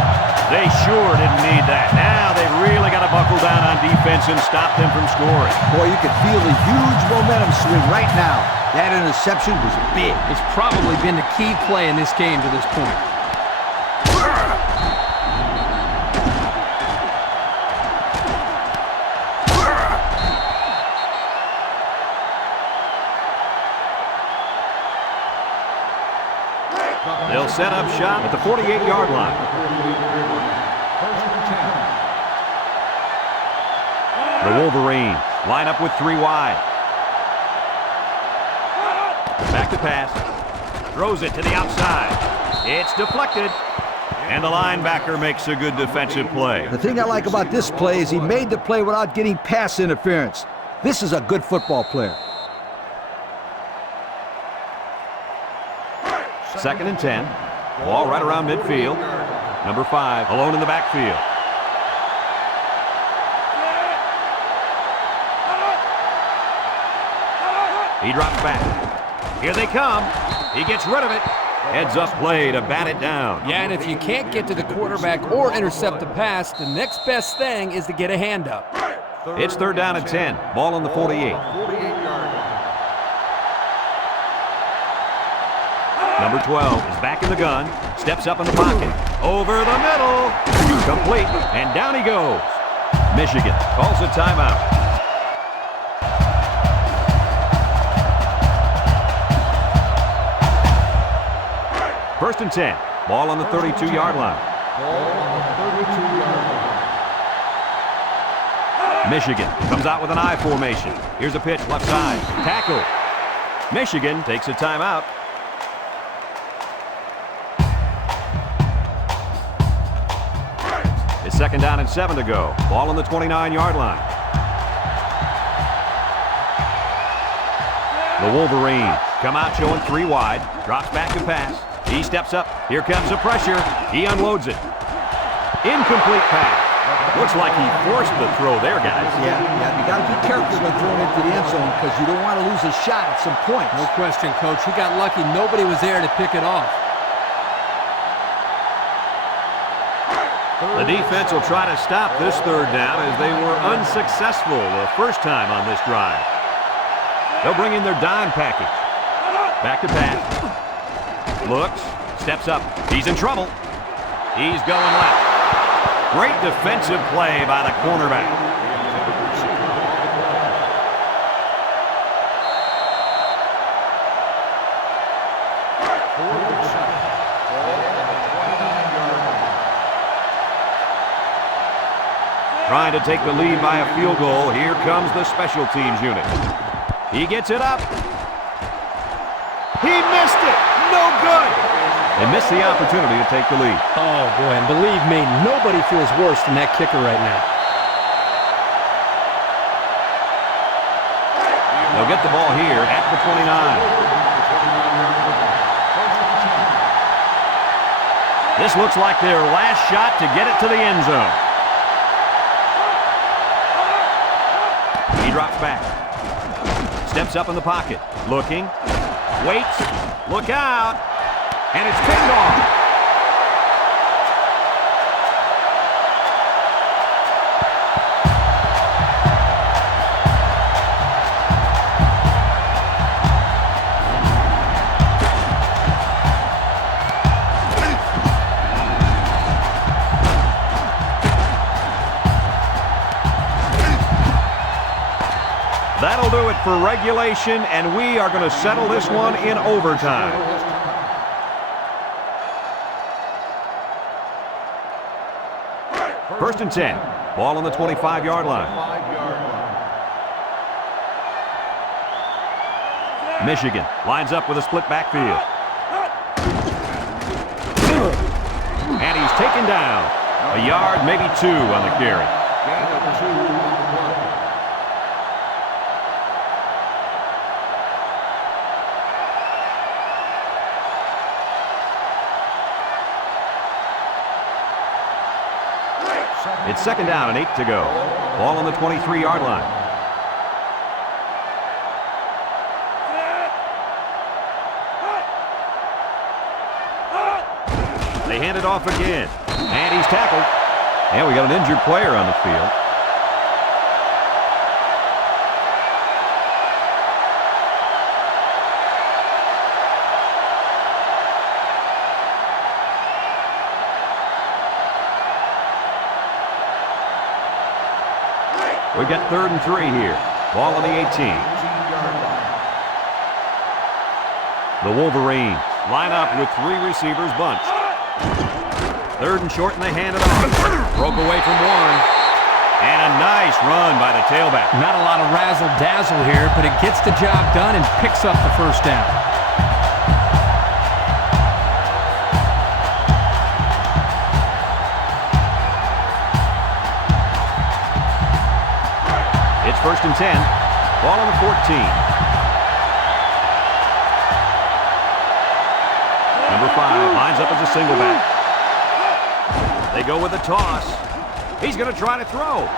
They sure didn't need that. Now they've really got to buckle down on defense and stop them from scoring. Boy, you can feel the huge momentum swing right now. That interception was big. It's probably been the key play in this game to this point. They'll set up shop at the 48-yard line. The Wolverines line up with 3 wide. Back to pass. Throws it to the outside. It's deflected. And the linebacker makes a good defensive play. The thing I like about this play is he made the play without getting pass interference. This is a good football player. 2nd and 10. Ball right around midfield. Number 5 alone in the backfield. He drops back. Here they come. He gets rid of it. Heads up play to bat it down. Yeah, and if you can't get to the quarterback or intercept the pass, the next best thing is to get a hand up. It's 3rd down and 10. Ball on the 48. Number 12 is back in the gun. Steps up in the pocket. Over the middle. Complete. And down he goes. Michigan calls a timeout. First and 10. Ball on the 32-yard line. Michigan comes out with an I formation. Here's a pitch left side. Tackle. Michigan takes a timeout. It's 2nd down and 7 to go. Ball on the 29-yard line. The Wolverines come out showing 3 wide. Drops back to pass. He steps up. Here comes the pressure. He unloads it. Incomplete pass. Looks like he forced the throw there, guys. Yeah, you got to be careful when throwing into the end zone because you don't want to lose a shot at some point. No question, Coach. He got lucky. Nobody was there to pick it off. The defense will try to stop this 3rd down as they were unsuccessful the first time on this drive. They'll bring in their dime package. Back to pass. Looks, steps up. He's in trouble. He's going left. Great defensive play by the cornerback. Trying to take the lead by a field goal. Here comes the special teams unit. He gets it up. He missed it. No good. They missed the opportunity to take the lead. Oh, boy, and believe me, nobody feels worse than that kicker right now. They'll get the ball here at the 29. This looks like their last shot to get it to the end zone. He drops back. Steps up in the pocket. Looking. Waits. Look out. And it's picked off. That'll do it for regulation, and we are going to settle this one in overtime. First and 10. Ball on the 25-yard line. Michigan lines up with a split backfield. And he's taken down. A yard, maybe 2 on the carry. It's 2nd down and 8 to go. Ball on the 23-yard line. They hand it off again. And he's tackled. And we got an injured player on the field. We've got 3rd and 3 here. Ball on the 18. The Wolverines line up with 3 receivers bunched. 3rd and short, and they hand it off. Broke away from Warren. And a nice run by the tailback. Not a lot of razzle-dazzle here, but it gets the job done and picks up the first down. It's 1st and 10. Ball on the 14. Number 5 lines up as a single back. They go with a toss. He's going to try to throw.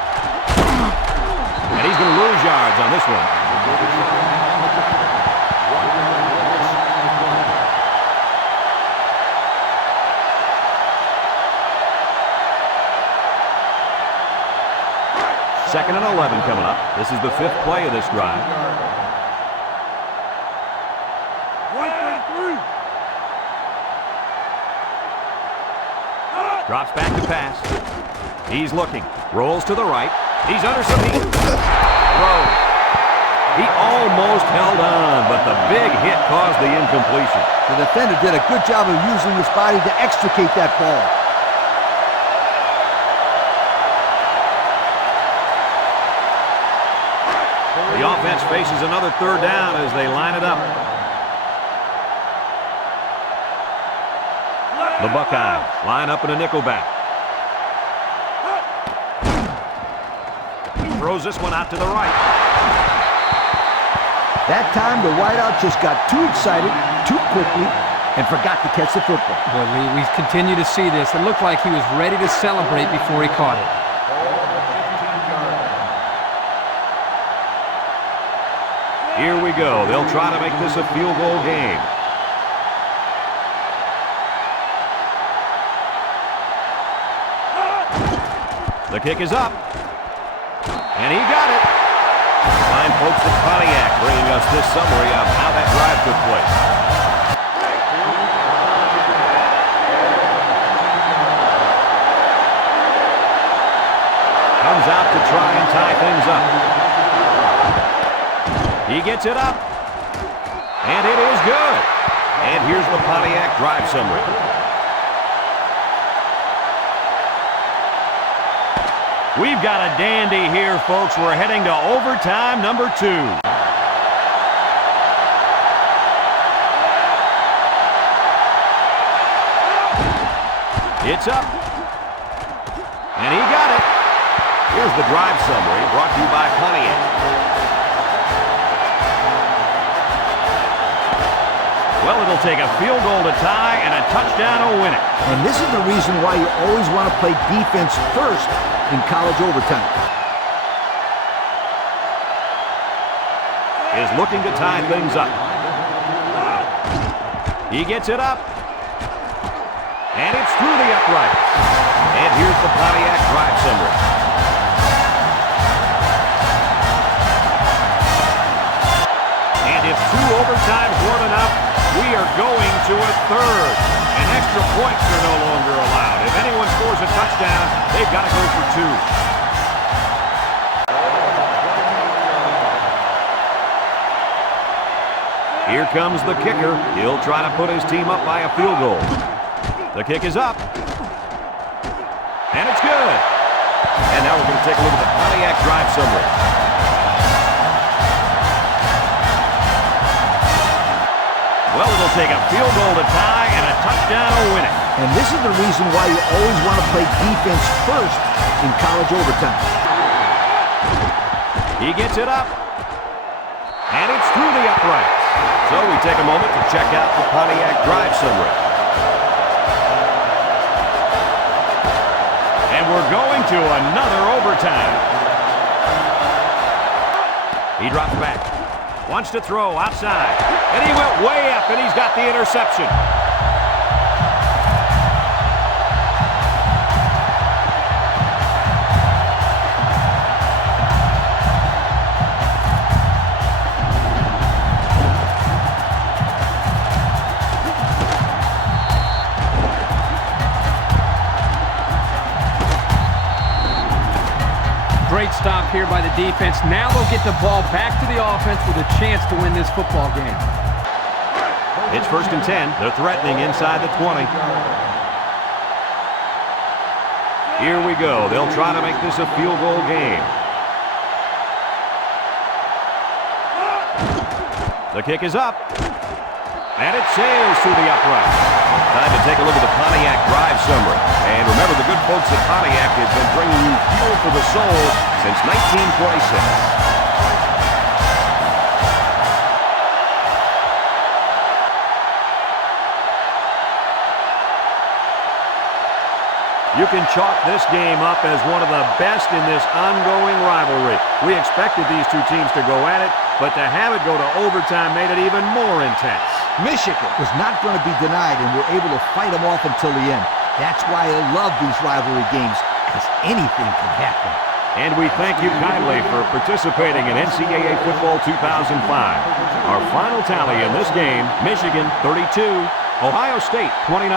And he's going to lose yards on this one. Second and 11 coming up. This is the 5th play of this drive. Drops back to pass. He's looking. Rolls to the right. He's under some heat. Throw. He almost held on, but the big hit caused the incompletion. The defender did a good job of using his body to extricate that ball. The offense faces another 3rd down as they line it up. The Buckeyes line up in a nickel back. Throws this one out to the right. That time, the wideout just got too excited, too quickly, and forgot to catch the football. Boy, Lee, we continue to see this. It looked like he was ready to celebrate before he caught it. Here we go. They'll try to make this a field goal game. The kick is up. And he got it. Fine folks at Pontiac bringing us this summary of how that drive took place. Comes out to try and tie things up. He gets it up. And it is good. And here's the Pontiac drive summary. We've got a dandy here, folks. We're heading to overtime number 2. It's up. And he got it. Here's the drive summary brought to you by Pontiac. Well, it'll take a field goal to tie and a touchdown to win it. And this is the reason why you always want to play defense first in college overtime. Is looking to tie things up. He gets it up. And it's through the uprights. And here's the Pontiac drive summary. And if 2 overtimes weren't enough, we are going to a 3rd. And extra points are no longer allowed. If anyone scores a touchdown, they've got to go for 2. Here comes the kicker. He'll try to put his team up by a field goal. The kick is up. And it's good. And now we're going to take a look at the Pontiac drive summary. Well, it'll take a field goal to tie and a touchdown to win it. And this is the reason why you always want to play defense first in college overtime. He gets it up. And it's through the uprights. So we take a moment to check out the Pontiac drive summary. And we're going to another overtime. He drops back. Wants to throw outside. And he went way up, and he's got the interception. Great stop here by the defense. Now they'll get the ball back to the offense with a chance to win this football game. It's 1st and 10. They're threatening inside the 20. Here we go. They'll try to make this a field goal game. The kick is up. And it sails through the upright. Time to take a look at the Pontiac drive summary. And remember, the good folks at Pontiac have been bringing you fuel for the soul since 1926. You can chalk this game up as one of the best in this ongoing rivalry. We expected these two teams to go at it, but to have it go to overtime made it even more intense. Michigan was not going to be denied and were able to fight them off until the end. That's why I love these rivalry games, because anything can happen. And we thank you kindly for participating in NCAA Football 2005. Our final tally in this game, Michigan 32, Ohio State 29.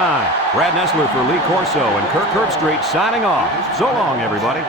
Brad Nessler for Lee Corso and Kirk Herbstreit signing off. So long, everybody.